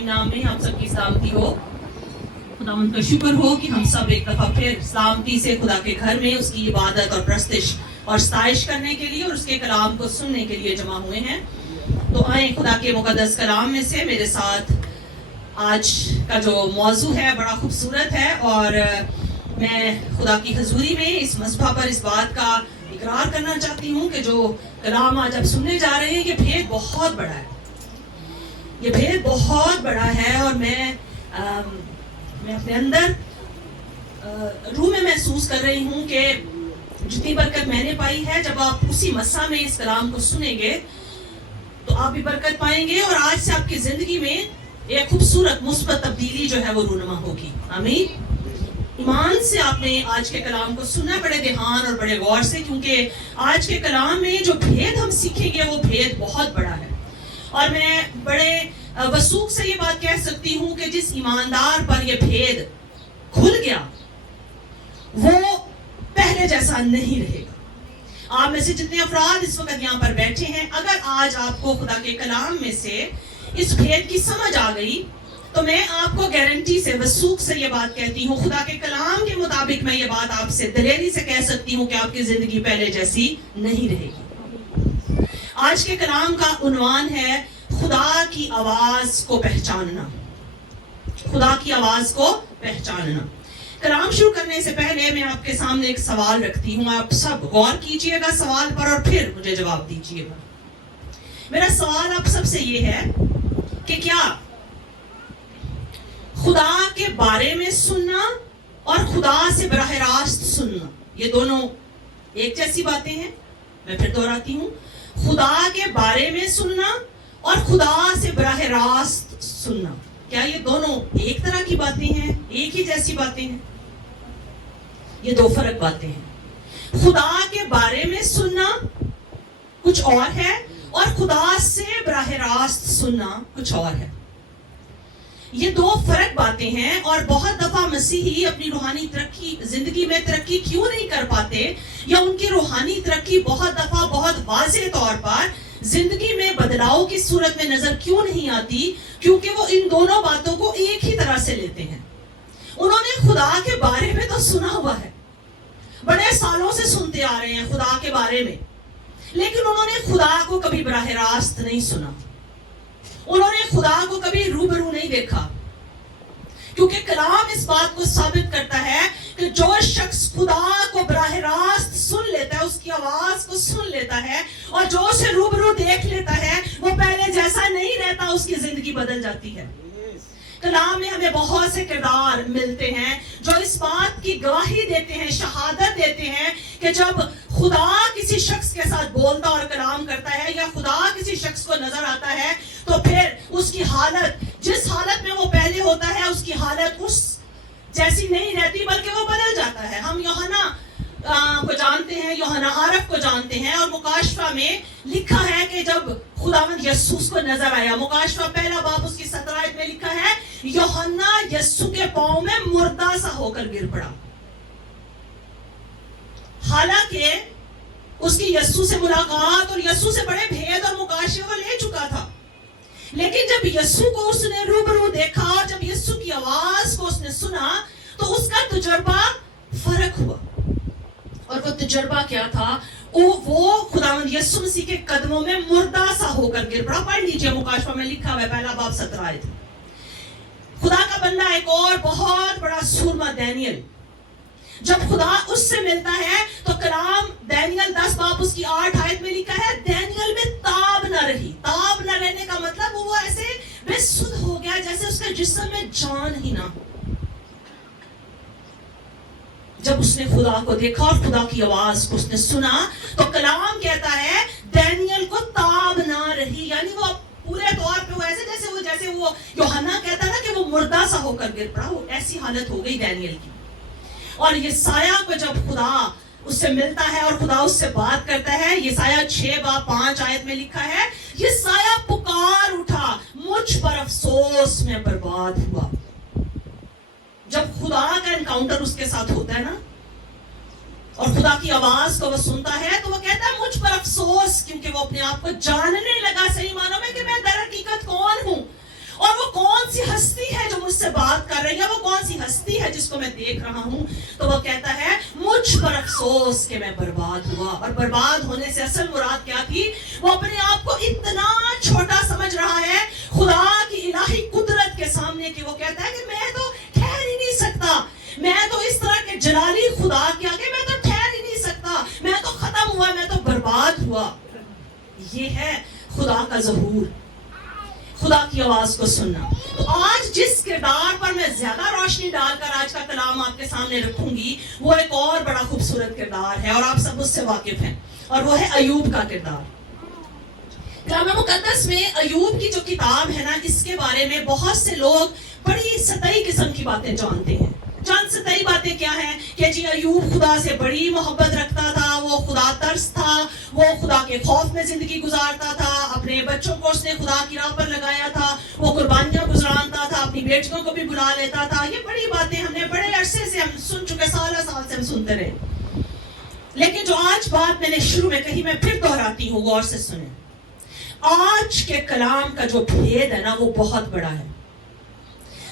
نام میں آپ سب کی سلامتی ہو. خداوند کا شکر ہو کہ ہم سب ایک دفعہ پھر سلامتی سے خدا کے گھر میں اس کی عبادت اور پرستش اور ستائش کرنے کے لیے اور اس کے کلام کو سننے کے لیے جمع ہوئے ہیں. تو آئیں خدا کے مقدس کلام میں سے میرے ساتھ آج کا جو موضوع ہے بڑا خوبصورت ہے اور میں خدا کی حضوری میں اس مصباح پر اس بات کا اقرار کرنا چاہتی ہوں کہ جو کلام آج آپ سننے جا رہے ہیں یہ بھید بہت بڑا ہے. یہ بھید بہت بڑا ہے اور میں اپنے اندر روح میں محسوس کر رہی ہوں کہ جتنی برکت میں نے پائی ہے جب آپ اسی مسا میں اس کلام کو سنیں گے تو آپ بھی برکت پائیں گے اور آج سے آپ کی زندگی میں ایک خوبصورت مثبت تبدیلی جو ہے وہ رونما ہوگی. آمین. ایمان سے آپ نے آج کے کلام کو سننا بڑے دھیان اور بڑے غور سے, کیونکہ آج کے کلام میں جو بھید ہم سیکھیں گے وہ بھید بہت بڑا ہے. اور میں بڑے وثوق سے یہ بات کہہ سکتی ہوں کہ جس ایماندار پر یہ بھید کھل گیا وہ پہلے جیسا نہیں رہے گا. آپ میں سے جتنے افراد اس وقت یہاں پر بیٹھے ہیں, اگر آج آپ کو خدا کے کلام میں سے اس بھید کی سمجھ آ گئی تو میں آپ کو گارنٹی سے وثوق سے یہ بات کہتی ہوں, خدا کے کلام کے مطابق میں یہ بات آپ سے دلیری سے کہہ سکتی ہوں کہ آپ کی زندگی پہلے جیسی نہیں رہے گی. آج کے کلام کا عنوان ہے خدا کی آواز کو پہچاننا. خدا کی آواز کو پہچاننا. کلام شروع کرنے سے پہلے میں آپ کے سامنے ایک سوال رکھتی ہوں. آپ سب غور کیجئے گا سوال پر اور پھر مجھے جواب دیجئے گا. میرا سوال آپ سب سے یہ ہے کہ کیا خدا کے بارے میں سننا اور خدا سے براہ راست سننا یہ دونوں ایک جیسی باتیں ہیں؟ میں پھر دہراتی ہوں, خدا کے بارے میں سننا اور خدا سے براہ راست سننا, کیا یہ دونوں ایک طرح کی باتیں ہیں, ایک ہی جیسی باتیں ہیں؟ یہ دو فرق باتیں ہیں. خدا کے بارے میں سننا کچھ اور ہے اور خدا سے براہ راست سننا کچھ اور ہے. یہ دو فرق باتیں ہیں اور بہت دفعہ مسیحی اپنی روحانی ترقی زندگی میں ترقی کیوں نہیں کر پاتے, یا ان کی روحانی ترقی بہت دفعہ بہت واضح طور پر زندگی میں بدلاؤ کی صورت میں نظر کیوں نہیں آتی, کیونکہ وہ ان دونوں باتوں کو ایک ہی طرح سے لیتے ہیں. انہوں نے خدا کے بارے میں تو سنا ہوا ہے, بڑے سالوں سے سنتے آ رہے ہیں خدا کے بارے میں, لیکن انہوں نے خدا کو کبھی براہ راست نہیں سنا. انہوں نے خدا کو کبھی روبرو نہیں دیکھا, کیونکہ کلام اس بات کو ثابت کرتا ہے کہ جو شخص خدا کو براہ راست سن لیتا ہے, اس کی آواز کو سن لیتا ہے اور جو اسے روبرو دیکھ لیتا ہے وہ پہلے جیسا نہیں رہتا, اس کی زندگی بدل جاتی ہے. کلام میں ہمیں بہت سے کردار ملتے ہیں جو اس بات کی گواہی دیتے ہیں, شہادت دیتے ہیں کہ جب خدا کسی شخص کے ساتھ بولتا اور کلام کرتا ہے یا خدا کسی شخص کو نظر آتا ہے تو پھر اس کی حالت جس حالت میں وہ پہلے ہوتا ہے اس کی حالت اس جیسی نہیں رہتی بلکہ وہ بدل جاتا ہے. ہم یوحنا کو جانتے ہیں, یوحنا عارف کو جانتے ہیں, اور مکاشفہ میں لکھا ہے کہ جب خداوند یسوع کو نظر آیا, مکاشفہ پہلا باب اس کی 17 آیت میں لکھا ہے یوحنا یسوع کے پاؤں میں مردہ سا ہو کر گر پڑا. حالانکہ اس کی یسوع سے ملاقات اور یسوع سے بڑے بھید اور مکاشفہ لے چکا تھا, لیکن جب یسوع کو اس نے روبرو دیکھا اور جب یسوع کی آواز کو اس نے سنا تو اس کا تجربہ فرق ہوا. اور وہ تجربہ کیا تھا؟ وہ خداوند یسوع مسیح کے قدموں میں مردہ سا ہو کر گر پڑا. پڑھ لیجئے مکاشفہ میں لکھا ہوا ہے پہلا باب 17 آیت. خدا کا بندہ ایک اور بہت بڑا سورما دانیل, جب خدا اس سے ملتا ہے تو کلام دانیل 10 باب اس کی 8 آیت میں لکھا ہے دانیل میں تاب نہ رہی. تاب نہ رہنے کا مطلب وہ ایسے بے سدھ ہو گیا جیسے اس کے جسم میں جان ہی نہ ہو. جب اس نے خدا کو دیکھا اور خدا کی آواز کو اس نے سنا تو کلام کہتا ہے دانیل کو تاب نہ رہی, یعنی وہ پورے طور پہ وہ ایسے جیسے وہ یوحنا کہتا نا کہ وہ مردہ سا ہو کر گر پڑا, وہ ایسی حالت ہو گئی دانیل کی. اور یہ سایہ کو جب خدا اس سے ملتا ہے اور خدا اس سے بات کرتا ہے, یہ سایہ 6 باب 5 آیت میں لکھا ہے یہ سایہ پکار اٹھا مجھ پر افسوس میں برباد ہوا. جب خدا کا انکاؤنٹر اس کے ساتھ ہوتا ہے نا اور خدا کی آواز کو وہ سنتا ہے تو وہ کہتا ہے مجھ پر افسوس, کیونکہ وہ اپنے آپ کو جاننے لگا صحیح معنوں میں کہ میں در حقیقت کون ہوں اور وہ کون سی ہستی ہے جو مجھ سے بات کر رہی ہے, وہ کون سی ہستی ہے جس کو میں دیکھ رہا ہوں. تو وہ کہتا ہے مجھ پر افسوس کہ میں برباد ہوا. اور برباد ہونے سے اصل مراد کیا تھی؟ وہ اپنے آپ کو اتنا چھوٹا سمجھ رہا ہے خدا کی الہی قدرت کے سامنے کہ وہ کہتا ہے کہ میں تو ٹھہر ہی نہیں سکتا, میں تو اس طرح کے جلالی خدا کے آگے میں تو ٹھہر ہی نہیں سکتا, میں تو ختم ہوا, میں تو برباد ہوا. یہ ہے خدا کا ظہور, خدا کی آواز کو سننا. تو آج جس کردار پر میں زیادہ روشنی ڈال کر آج کا کلام آپ کے سامنے رکھوں گی وہ ایک اور بڑا خوبصورت کردار ہے, اور آپ سب اس سے واقف ہیں, اور وہ ہے ایوب کا کردار. کلام مقدس میں ایوب کی جو کتاب ہے نا, اس کے بارے میں بہت سے لوگ بڑی سطحی قسم کی باتیں جانتے ہیں. چند سطحی باتیں کیا ہیں کہ جی ایوب خدا سے بڑی محبت رکھتا تھا, وہ خدا ترس تھا, وہ خدا کے خوف میں زندگی گزارتا تھا, اپنے بچوں کو اس نے خدا کی راہ پر لگایا تھا, وہ قربانیاں گزرانتا تھا, اپنی بیٹیوں کو بھی بلا لیتا تھا. یہ بڑی باتیں ہم نے بڑے عرصے سے ہم سن چکے, سال سے ہم سنتے رہے. لیکن جو آج بات میں نے شروع میں کہی میں پھر دہراتی ہوں, غور سے سنیں. آج کے کلام کا جو بھید ہے نا وہ بہت بڑا ہے.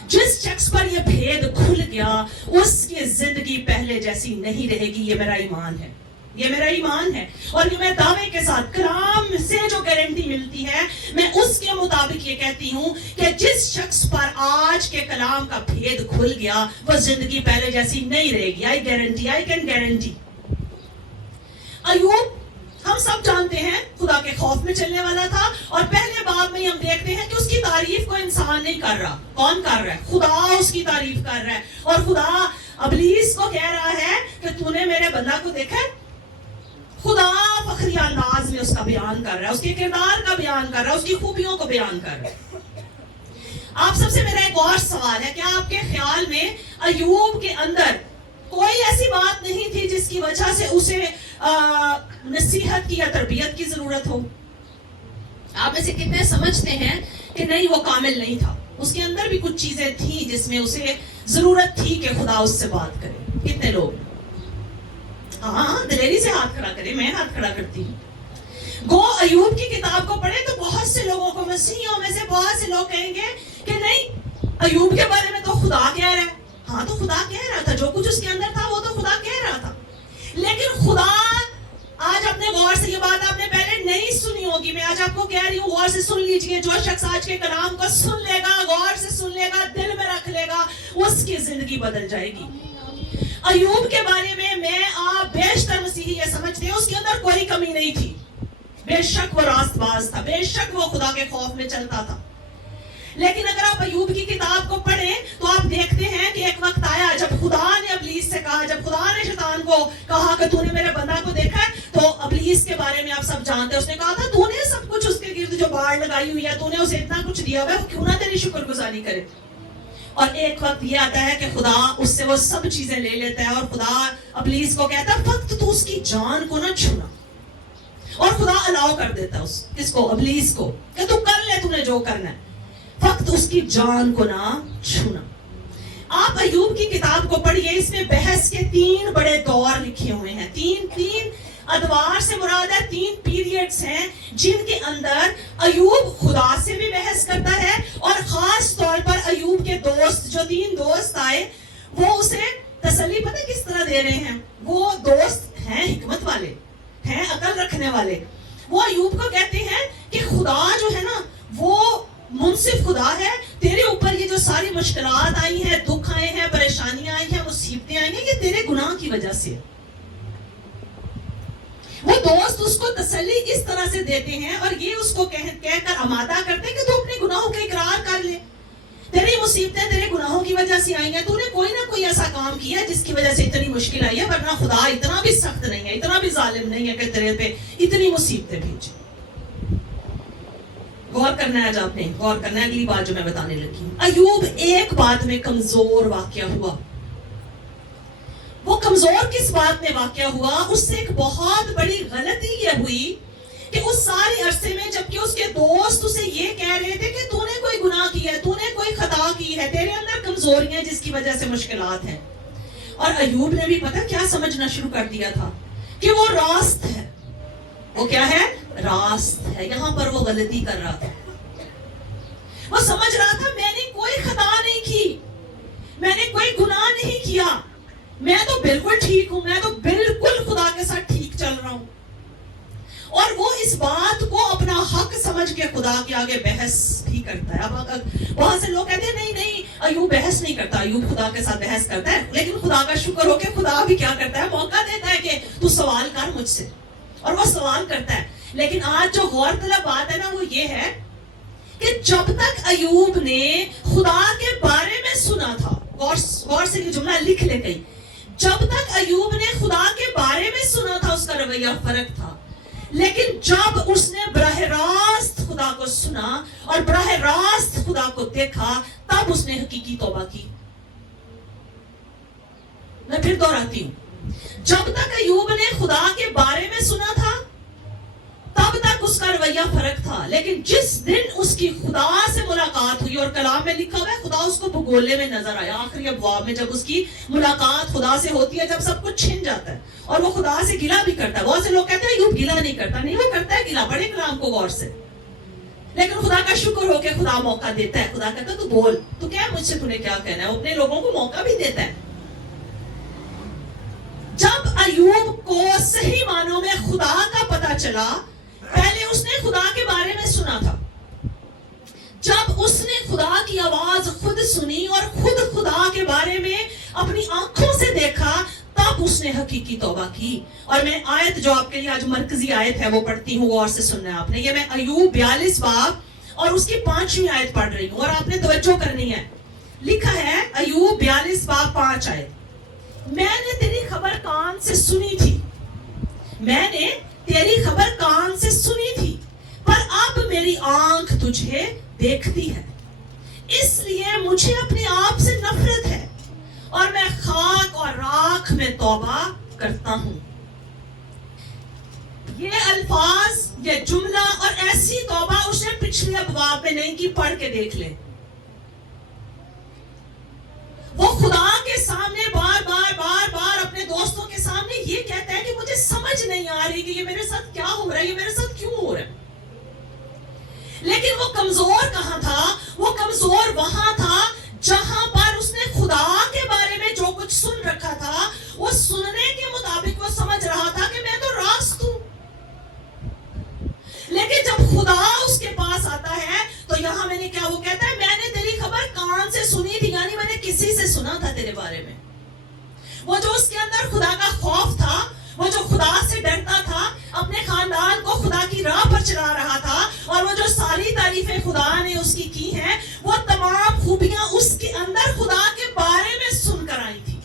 جس شخص پر یہ بھید کھل گیا اس کی زندگی پہلے جیسی نہیں رہے گی. یہ میرا ایمان ہے, یہ میرا ایمان ہے, اور یہ میں دعوے کے ساتھ کلام سے جو گارنٹی ملتی ہے میں اس کے مطابق یہ کہتی ہوں کہ جس شخص پر آج کے کلام کا بھید کھل گیا وہ زندگی پہلے جیسی نہیں رہے گی. I guarantee, I can guarantee. Ayub ہم سب جانتے ہیں خدا کے خوف میں چلنے والا تھا, اور پہلے باب میں ہم دیکھتے ہیں کہ اس کی تعریف کو انسان نہیں کر رہا. کون کر رہا ہے؟ خدا اس کی تعریف کر رہا ہے. اور خدا ابلیس کو کہہ رہا ہے کہ تو نے میرے بندہ کو دیکھا. خدا فخری انداز میں اس کا بیان کر رہا ہے, اس کے کردار کا بیان کر رہا ہے, اس کی خوبیوں کو بیان کر رہا ہے. آپ سب سے میرا ایک اور سوال ہے, کیا آپ کے خیال میں ایوب کے اندر کوئی ایسی بات نہیں تھی جس کی وجہ سے اسے نصیحت کی یا تربیت کی ضرورت ہو؟ آپ میں سے کتنے سمجھتے ہیں کہ نہیں وہ کامل نہیں تھا, اس کے اندر بھی کچھ چیزیں تھیں جس میں اسے ضرورت تھی کہ خدا اس سے بات کرے؟ کتنے لوگ؟ ہاں دلیری سے ہاتھ کھڑا کرے, میں ہاتھ کھڑا کرتی ہوں. گو ایوب کی کتاب کو پڑھیں تو بہت سے لوگوں کو, مسیحیوں میں سے بہت سے لوگ کہیں گے کہ نہیں ایوب کے بارے میں تو خدا کہہ رہا ہے. ہاں تو خدا کہہ رہا تھا, جو کچھ اس کے اندر تھا وہ تو خدا کہہ رہا تھا. لیکن خدا, آج اپنے غور سے, یہ بات آپ نے پہلے نہیں سنی ہوگی, میں آج آپ کو کہہ رہی ہوں, غور سے سن لیجئے. جو شخص آج کے کلام کو سن لے گا, غور سے سن لے گا, دل میں رکھ لے گا, اس کی زندگی بدل جائے گی. ایوب کے بارے میں آپ بیشتر مسیحی یہ سمجھتے ہیں اس کے اندر کوئی کمی نہیں تھی. بے شک وہ راست باز تھا, بے شک وہ خدا کے خوف میں چلتا تھا. لیکن اگر آپ ایوب کی کتاب کو پڑھیں تو آپ دیکھتے ہیں کہ ایک وقت آیا جب خدا نے ابلیس سے کہا, جب خدا نے شیطان کو کہا کہ تو نے میرے بندہ کو دیکھا ہے, تو ابلیس کے بارے میں آپ سب جانتے ہیں, اس نے کہا تھا تو نے سب کچھ اس کے گرد جو باڑ لگائی ہوئی ہے, تو نے اسے اتنا کچھ دیا ہوا ہے, کیوں نہ تیری شکر گزاری کرے. اور ایک وقت یہ آتا ہے کہ خدا اس سے وہ سب چیزیں لے لیتا ہے, اور خدا ابلیس کو کہتا ہے فقط تو اس کی جان کو نہ چھونا. اور خدا الاؤ کر دیتا ہے اس کو, ابلیس کو, کہ تو کر لے, تو نے جو کرنا ہے, فقط اس کی جان کو نہ چھونا. آپ ایوب کی کتاب کو پڑھیے, اس میں بحث کے 3 بڑے دور لکھے ہوئے ہیں. تین ادوار سے مراد ہے 3 پیریڈز ہیں جن کے اندر ایوب خدا سے بھی بحث کرتا ہے, اور خاص طور پر ایوب کے دوست, جو 3 دوست آئے, وہ اسے تسلی پتہ کس طرح دے رہے ہیں. وہ دوست ہیں حکمت والے, ہیں عقل رکھنے والے. وہ ایوب کو کہتے ہیں کہ خدا جو ہے نا وہ منصف خدا ہے, تیرے اوپر یہ جو ساری مشکلات آئی ہیں, دکھ آئے ہیں, پریشانیاں آئی ہیں, مصیبتیں آئی ہیں, یہ تیرے گناہ کی وجہ سے. وہ دوست اس کو تسلی اس طرح سے دیتے ہیں, اور یہ اس کو کہہ کر آمادہ کرتے ہیں کہ تو اپنے گناہوں کا اقرار کر لے, تیری مصیبتیں تیرے گناہوں کی وجہ سے آئی ہیں, تو نے کوئی نہ کوئی ایسا کام کیا جس کی وجہ سے اتنی مشکل آئی ہے, ورنہ خدا اتنا بھی سخت نہیں ہے, اتنا بھی ظالم نہیں ہے کہ تیرے پہ اتنی مصیبتیں بھیجے. غور کرنا ہے, آج آپ نے غور کرنا ہے اگلی بات جو میں بتانے لگی ہوں. ایوب ایک بات میں کمزور واقع ہوا. وہ کمزور کس بات میں واقع ہوا؟ اس سے ایک بہت بڑی غلطی یہ ہوئی کہ اس سارے عرصے میں جبکہ اس کے دوست اسے یہ کہہ رہے تھے کہ تو نے کوئی گناہ کیا ہے, تو نے کوئی خطا کی ہے, تیرے اندر کمزوریاں جس کی وجہ سے مشکلات ہیں, اور ایوب نے بھی پتہ کیا سمجھنا شروع کر دیا تھا کہ وہ راست ہے. وہ کیا ہے؟ راست ہے. یہاں پر وہ غلطی کر رہا تھا. وہ سمجھ رہا تھا میں نے کوئی خطا نہیں کی, میں نے کوئی گناہ نہیں کیا, میں تو بالکل ٹھیک ہوں, میں تو بالکل خدا کے ساتھ ٹھیک چل رہا ہوں. اور وہ اس بات کو اپنا حق سمجھ کے خدا کے آگے بحث بھی کرتا ہے. اب بہت سے لوگ کہتے ہیں نہیں نہیں ایوب بحث نہیں کرتا, ایوب خدا کے ساتھ بحث کرتا ہے, لیکن خدا کا شکر ہو کہ خدا بھی کیا کرتا ہے, موقع دیتا ہے کہ تو سوال کر مجھ سے, اور وہ سوال کرتا ہے. لیکن آج جو غور طلب بات ہے نا وہ یہ ہے کہ جب تک ایوب نے خدا کے بارے میں سنا تھا, غور سے یہ جملہ لکھ لے گئی, جب تک ایوب نے خدا کے بارے میں سنا تھا اس کا رویہ فرق تھا. لیکن جب اس نے براہ راست خدا کو سنا اور براہ راست خدا کو دیکھا, تب اس نے حقیقی توبہ کی. میں پھر دوہراتی ہوں, جب تک ایوب نے خدا کے بارے میں سنا تھا تب تک اس کا رویہ فرق تھا. لیکن جس دن اس کی خدا سے ملاقات ہوئی, اور کلام میں لکھا ہوا ہے خدا اس کو بھگولے میں نظر آیا, آخری ابواب میں جب اس کی ملاقات خدا سے ہوتی ہے, جب سب کچھ چھن جاتا ہے, اور وہ خدا سے گلہ بھی کرتا ہے. بہت سے لوگ کہتے ہیں ایوب گلہ نہیں کرتا, نہیں وہ کرتا ہے گلہ, پڑھیں کلام کو غور سے. لیکن خدا کا شکر ہو کہ خدا موقع دیتا ہے, خدا کہتا ہے تو بول, تو کیا مجھ سے تُونے کیا کہنا ہے, وہ اپنے لوگوں کو موقع بھی دیتا ہے. جب ایوب کو صحیح معنوں میں خدا کا پتہ چلا, پہلے اس نے خدا کے بارے میں سنا تھا, جب اس نے خدا کی آواز خود سنی اور خود خدا کے بارے میں اپنی آنکھوں سے دیکھا, تب اس نے حقیقی توبہ کی. اور میں آیت جو آپ کے لیے آج مرکزی آیت ہے وہ پڑھتی ہوں, غور سے سننا ہے آپ نے. یہ میں ایوب 42 باب اور اس کی 5ویں آیت پڑھ رہی ہوں, اور آپ نے توجہ کرنی ہے. لکھا ہے ایوب 42 باب 5 آیت, میں نے تیری خبر کان سے سنی تھی, میں نے تیری خبر کان سے سنی تھی, پر اب میری آنکھ تجھے دیکھتی ہے, اس لیے مجھے اپنے آپ سے نفرت ہے, اور میں خاک اور راکھ میں توبہ کرتا ہوں. یہ الفاظ, یہ جملہ اور ایسی توبہ اس نے پچھلے ابواب میں نہیں کی, پڑھ کے دیکھ لیں. وہ خدا کے سامنے بار بار بار بار اپنے دوستوں کے سامنے یہ کہتا ہے کہ مجھے سمجھ نہیں آ رہی کہ یہ میرے ساتھ کیا ہو رہا ہے, یہ میرے ساتھ کیوں ہو رہا ہے. لیکن وہ کمزور کہاں تھا, وہ کمزور وہاں تھا جہاں پر اس نے خدا کے بارے میں جو کچھ سن رکھا تھا, وہ سننے کے مطابق وہ سمجھ رہا تھا کہ میں تو راست ہوں. لیکن جب خدا اس کے پاس آتا ہے تو یہاں میں نے کیا, وہ کہتا ہے میں نے تیری خبر کان سے سنی تھی, یعنی میں نے کسی سے سنا تھا تیرے بارے میں. وہ جو اس کے اندر خدا کا خوف تھا, وہ جو خدا سے ڈرتا تھا, اپنے خاندان کو خدا کی راہ پر چلا رہا تھا, اور وہ جو ساری تعریفیں خدا نے اس کی ہیں, وہ تمام خوبیاں اس کے اندر خدا کے بارے میں سن کر آئی تھی.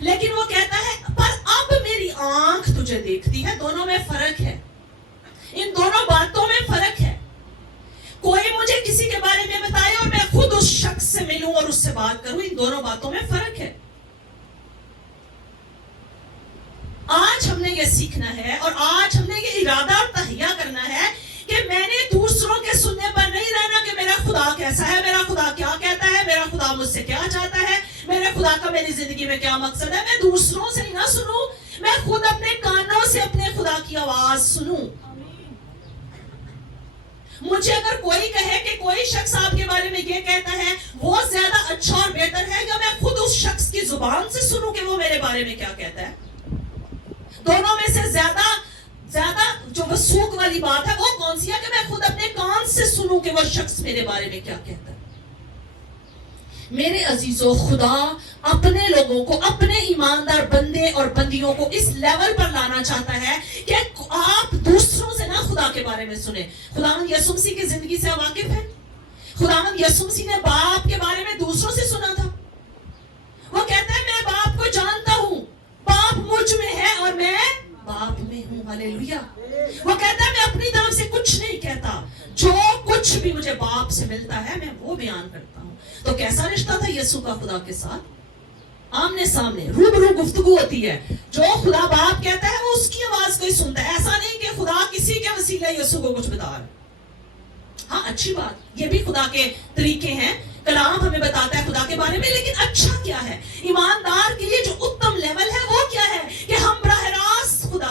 لیکن وہ کہتا ہے پر اب میری آنکھ تجھے دیکھتی ہے. دونوں میں فرق ہے, ان دونوں باتوں میں فرق ہے. کوئی مجھے کسی کے بارے میں بتائے اور میں خود اس شخص سے ملوں اور اس سے بات کروں, ان دونوں باتوں میں فرق ہے. آج ہم نے یہ سیکھنا ہے, اور آج ہم نے یہ ارادہ اور تہیہ کرنا ہے کہ میں نے دوسروں کے سننے پر نہیں رہنا کہ میرا خدا کیسا ہے, میرا خدا کیا کہتا ہے, میرا خدا مجھ سے کیا چاہتا ہے, میرے خدا کا میری زندگی میں کیا مقصد ہے. میں دوسروں سے نہ سنوں, میں خود اپنے کانوں سے اپنے خدا کی آواز سنوں. مجھے اگر کوئی کہے کہ کوئی شخص آپ کے بارے میں یہ کہتا ہے وہ زیادہ اچھا اور بہتر ہے, یا میں خود اس شخص کی زبان سے سنوں کہ وہ میرے بارے میں کیا کہتا ہے. دونوں میں سے زیادہ جو وثوق والی بات ہے وہ کون سی ہے کہ میں خود اپنے کان سے سنوں کہ وہ شخص میرے بارے میں کیا کہتا ہے. میرے عزیزو, خدا اپنے لوگوں کو, اپنے ایماندار بندے اور بندیوں کو اس لیول پر لانا چاہتا ہے کہ آپ دوسروں سے نہ خدا کے بارے میں سنیں. خداوند یسوع مسیح کی زندگی سے واقف ہے. خداوند یسوع مسیح نے باپ کے بارے میں دوسروں سے سنا تھا. وہ کہتا ہے میں باپ کو جانتا ہوں, باپ مجھ میں ہے اور میں باپ میں ہوں. ہاللیلویا. وہ کہتا ہے میں اپنی طرف سے کچھ نہیں کہتا, جو کچھ بھی مجھے باپ سے ملتا ہے میں وہ بیان کرتا ہوں. تو کیسا رشتہ تھا یسوع کا خدا کے ساتھ؟ آمنے سامنے روبرو گفتگو ہوتی ہے. جو خدا باپ کہتا ہے وہ اس کی آواز کو ہی سنتا ہے. ایسا نہیں کہ خدا کسی کے وسیلے یسوع کو کچھ بتا رہا ہے. ہاں اچھی بات, یہ بھی خدا کے طریقے ہیں, کلام ہمیں بتاتا ہے خدا کے بارے میں. لیکن اچھا کیا ہے, ایماندار کے لیے جو اتم لیول ہے وہ کیا ہے کہ ہم براہ راست خدا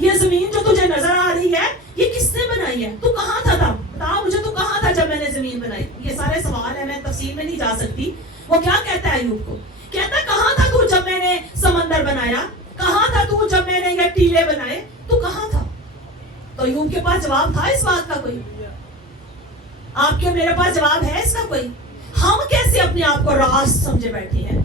یہ زمین جو تجھے نظر آ رہی ہے یہ کس نے بنائی ہے؟ تو کہاں تھا تب؟ بتا مجھے تو کہاں تھا جب میں نے زمین بنائی؟ یہ سارے سوال ہیں، میں تفصیل میں نہیں جا سکتی. وہ کیا کہتا ہے ایوب کو؟ کہتا ہے کہاں تھا تو جب میں نے سمندر بنایا؟ کہاں تھا تو جب میں نے یہ ٹیلے بنائے؟ تو کہاں تھا؟ تو ایوب کے پاس جواب تھا اس بات کا کوئی؟ آپ کے میرے پاس جواب ہے اس کا کوئی؟ ہم کیسے اپنے آپ کو راست سمجھے بیٹھے ہیں؟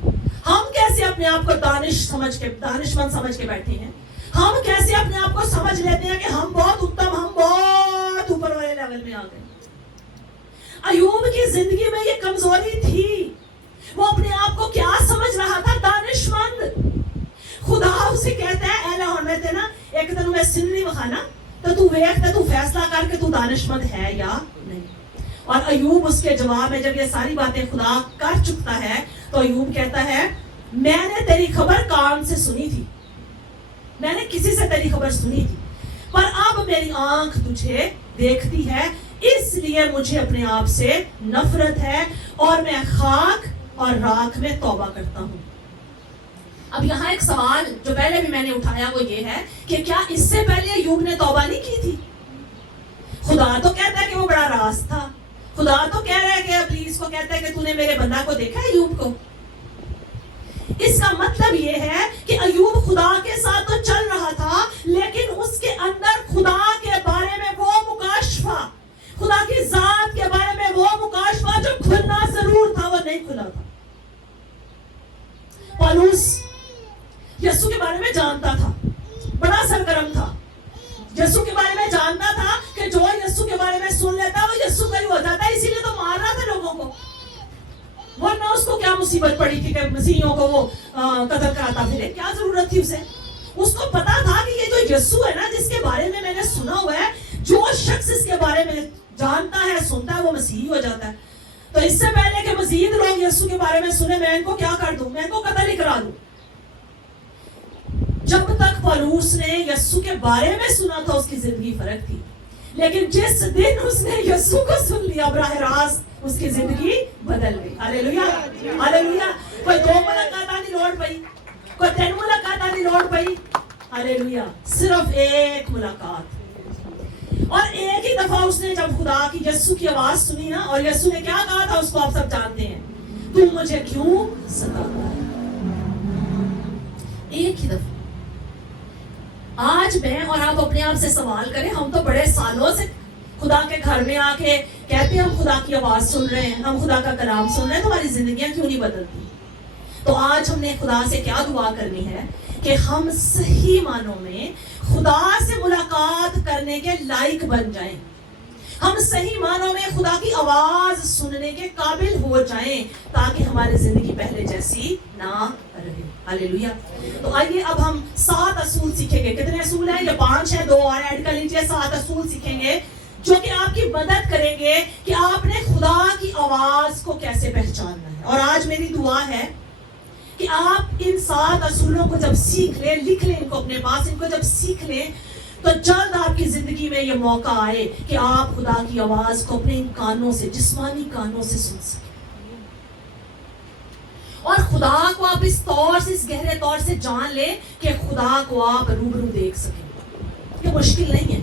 ہم کیسے اپنے آپ کو دانشمند سمجھ کے بیٹھے ہیں؟ ہم کیسے اپنے آپ کو سمجھ لیتے ہیں کہ ہم بہت اتم، ہم بہت اوپر والے لیول میں آ گئے؟ ایوب کی زندگی میں یہ کمزوری تھی. وہ اپنے آپ کو کیا سمجھ رہا تھا؟ دانشمند. خدا اسے کہتا ہے اے لاہور میں نا ایک دن میں سن نہیں بخانا تو ویکھتا تو فیصلہ کر کے تو دانشمند ہے یا نہیں. اور ایوب اس کے جواب میں جب یہ ساری باتیں خدا کر چکتا ہے تو ایوب کہتا ہے میں نے تیری خبر کان سے سنی تھی، میں نے کسی سے تیری خبر سنی تھی، پر اب میری آنکھ تجھے دیکھتی ہے، اس لیے مجھے اپنے آپ سے نفرت ہے اور میں خاک اور راکھ میں توبہ کرتا ہوں. اب یہاں ایک سوال جو پہلے بھی میں نے اٹھایا وہ یہ ہے کہ کیا اس سے پہلے ایوب نے توبہ نہیں کی تھی؟ خدا تو کہتا ہے کہ وہ بڑا راست تھا. خدا تو کہہ رہا ہے کہ ابلیس کو کہتا ہے کہ تو نے میرے بندہ کو دیکھا ہے ایوب کو. اس کا مطلب یہ ہے کہ ایوب خدا کے ساتھ تو چل رہا تھا لیکن اس کے اندر خدا کے بارے میں وہ مکاشفہ، خدا کی ذات کے بارے میں وہ مکاشفہ جو کھلنا ضرور تھا وہ نہیں کھلا تھا. پولس یسوع کے بارے میں جانتا تھا، بڑا سرگرم تھا، یسوع کے بارے میں جانتا تھا کہ جو یسوع کے بارے میں سن لیتا ہے وہ یسوع کا ہی ہو جاتا ہے، اسی لیے تو مار رہا تھا لوگوں کو. ورنہ اس کو کیا مصیبت پڑی تھی کہ مسیحیوں کو وہ قتل کراتا پھرے؟ کیا ضرورت تھی اسے؟ اس کو پتا تھا کہ یہ جو یسوع ہے نا جس کے بارے میں نے سنا ہوا ہے، جو شخص اس کے بارے میں جانتا ہے سنتا ہے وہ مسیحی ہو جاتا ہے. تو اس سے پہلے کہ مزید لوگ یسوع کے بارے میں سنے میں ان کو کیا کر دوں؟ میں ان کو قتل ہی کرا دوں. جب تک پولس نے یسوع کے بارے میں سنا تھا اس کی زندگی فرق تھی، لیکن جس دن اس نے یسوع کو سن لیا براہ راست اس کی زندگی بدل گئی. ہاللیلویا ہاللیلویا. کوئی 2 ملاقاتاں نہیں لوڑ پئی، کوئی 3 ملاقاتاں نہیں لوڑ پئی. ہاللیلویا. صرف ایک ملاقات اور ایک ہی دفعہ اس نے جب خدا کی یسوع کی آواز سنی نا، اور یسوع نے کیا کہا تھا اس کو آپ سب جانتے ہیں، تم مجھے کیوں ستاتا ہے؟ ایک ہی دفعہ. آج میں اور آپ اپنے آپ سے سوال کریں، ہم تو بڑے سالوں سے خدا کے گھر میں آ کے کہتے ہیں ہم خدا کی آواز سن رہے ہیں، ہم خدا کا کلام سن رہے ہیں، تو ہماری زندگیاں کیوں نہیں بدلتی؟ تو آج ہم نے خدا سے کیا دعا کرنی ہے کہ ہم صحیح معنوں میں خدا سے ملاقات کرنے کے لائق بن جائیں، ہم صحیح معنوں میں خدا کی آواز سننے کے قابل ہو جائیں تاکہ ہماری زندگی پہلے جیسی نہ رہے. ہاللیلویا. تو آئیے اب ہم 7 اصول سیکھیں گے. کتنے اصول ہیں؟ یہ 5 ہیں، 2 اور ایڈ کر لیجیے. 7 اصول سیکھیں گے جو کہ آپ کی مدد کریں گے کہ آپ نے خدا کی آواز کو کیسے پہچاننا ہے. اور آج میری دعا ہے کہ آپ ان 7 اصولوں کو جب سیکھ لیں، لکھ لیں ان کو اپنے پاس، ان کو جب سیکھ لیں تو جلد آپ کی زندگی میں یہ موقع آئے کہ آپ خدا کی آواز کو اپنے ان کانوں سے، جسمانی کانوں سے سن سکیں، اور خدا کو آپ اس طور سے، اس گہرے طور سے جان لیں کہ خدا کو آپ روبرو دیکھ سکیں. یہ مشکل نہیں ہے،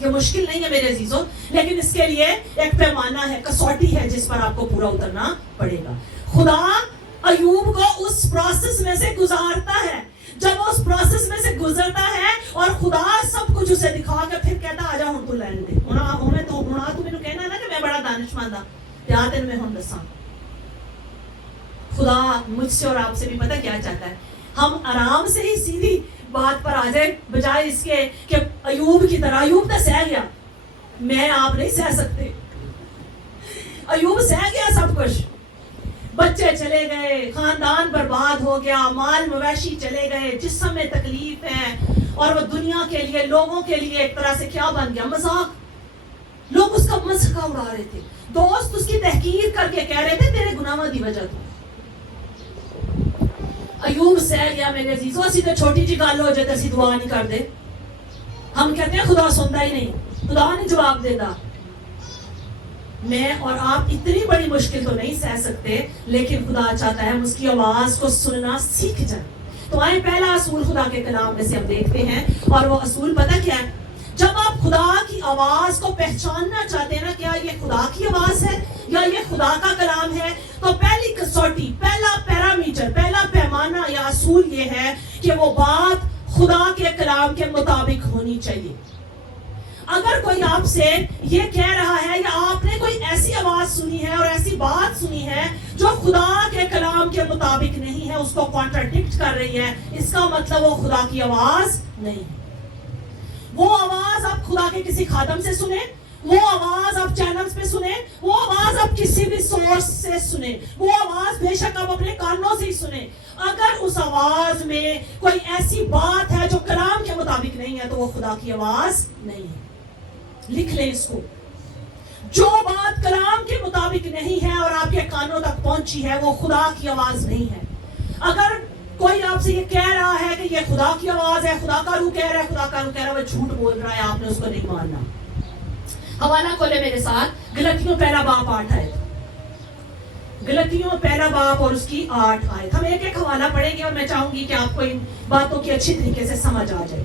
یہ مشکل نہیں ہے میرے عزیزوں، لیکن اس کے لیے ایک پیمانہ ہے، کسوٹی ہے جس پر آپ کو پورا اترنا پڑے گا. خدا ایوب کو اس پروسیس میں سے گزارتا ہے. جب وہ اس پروسیس میں سے گزرتا ہے اور خدا سب کچھ اسے دکھا کے پھر کہتا آجا ہوں تو لین دے، ہمیں تو مینوں کہنا نا کہ میں بڑا دانشمند ہاں، یا تین میں ہوں دساں. خدا مجھ سے اور آپ سے بھی پتہ کیا چاہتا ہے، ہم آرام سے ہی سیدھی بات پر آ جائے بجائے اس کے کہ ایوب کی طرح. ایوب تو سہ گیا، میں آپ نہیں سہ سکتے. ایوب سہ گیا سب کچھ، بچے چلے گئے، خاندان برباد ہو گیا، مال مویشی چلے گئے، جسم میں تکلیف ہے، اور وہ دنیا کے لیے، لوگوں کے لیے ایک طرح سے کیا بن گیا؟ مذاق. لوگ اس کا مذاق اڑا رہے تھے، دوست اس کی تحقیر کر کے کہہ رہے تھے تیرے گناہاں دی وجہ تو. ایوب سہ گیا میرے عزیزوں. اسی تو چھوٹی جی گل ہو جائے تو اسی دعا نہیں کر دے. ہم کہتے ہیں خدا سنتا ہی نہیں، خدا نہیں جواب دیتا. میں اور آپ اتنی بڑی مشکل تو نہیں سہ سکتے، لیکن خدا چاہتا ہے ہم اس کی آواز کو سننا سیکھ جائیں. تو آئے پہلا اصول خدا کے کلام میں سے ہم دیکھتے ہیں، اور وہ اصول پتہ کیا ہے؟ جب آپ خدا کی آواز کو پہچاننا چاہتے ہیں نا، کیا یہ خدا کی آواز ہے یا یہ خدا کا کلام ہے، تو پہلی کسوٹی، پہلا پیرامیٹر، پہلا پیمانہ یا اصول یہ ہے کہ وہ بات خدا کے کلام کے مطابق ہونی چاہیے۔ اگر کوئی آپ سے یہ کہہ رہا ہے یا آپ نے کوئی ایسی آواز سنی ہے اور ایسی بات سنی ہے جو خدا کے کلام کے مطابق نہیں ہے، اس کو کانٹراڈکٹ کر رہی ہے، اس کا مطلب وہ خدا کی آواز نہیں ہے۔ وہ آواز آپ خدا کے کسی خادم سے سنیں، وہ آواز آپ چینلز پہ سنیں، وہ آواز آپ کسی بھی سورس سے سنیں، وہ آواز بے شک آپ اپنے کانوں سے ہی سنیں، اگر اس آواز میں کوئی ایسی بات ہے جو کلام کے مطابق نہیں ہے تو وہ خدا کی آواز نہیں ہے۔ لکھ لیں اس کو، جو بات کلام کے مطابق نہیں ہے اور آپ کے کانوں تک پہنچی ہے وہ خدا کی آواز نہیں ہے۔ اگر کوئی آپ سے یہ کہہ رہا ہے کہ یہ خدا کی آواز ہے، خدا کا روح کہہ رہا ہے، خدا کا روح کہہ رہا ہے، وہ جھوٹ بول رہا ہے، آپ نے اس کو نہیں ماننا۔ حوالہ کھولے میرے ساتھ، غلطیوں پہلا باب 8 آیت، غلطیوں پہلا باب اور اس کی 8 آیت۔ ہم ایک ایک حوالہ پڑھیں گے اور میں چاہوں گی کہ آپ کو ان باتوں کی اچھی طریقے سے سمجھ آ جائے۔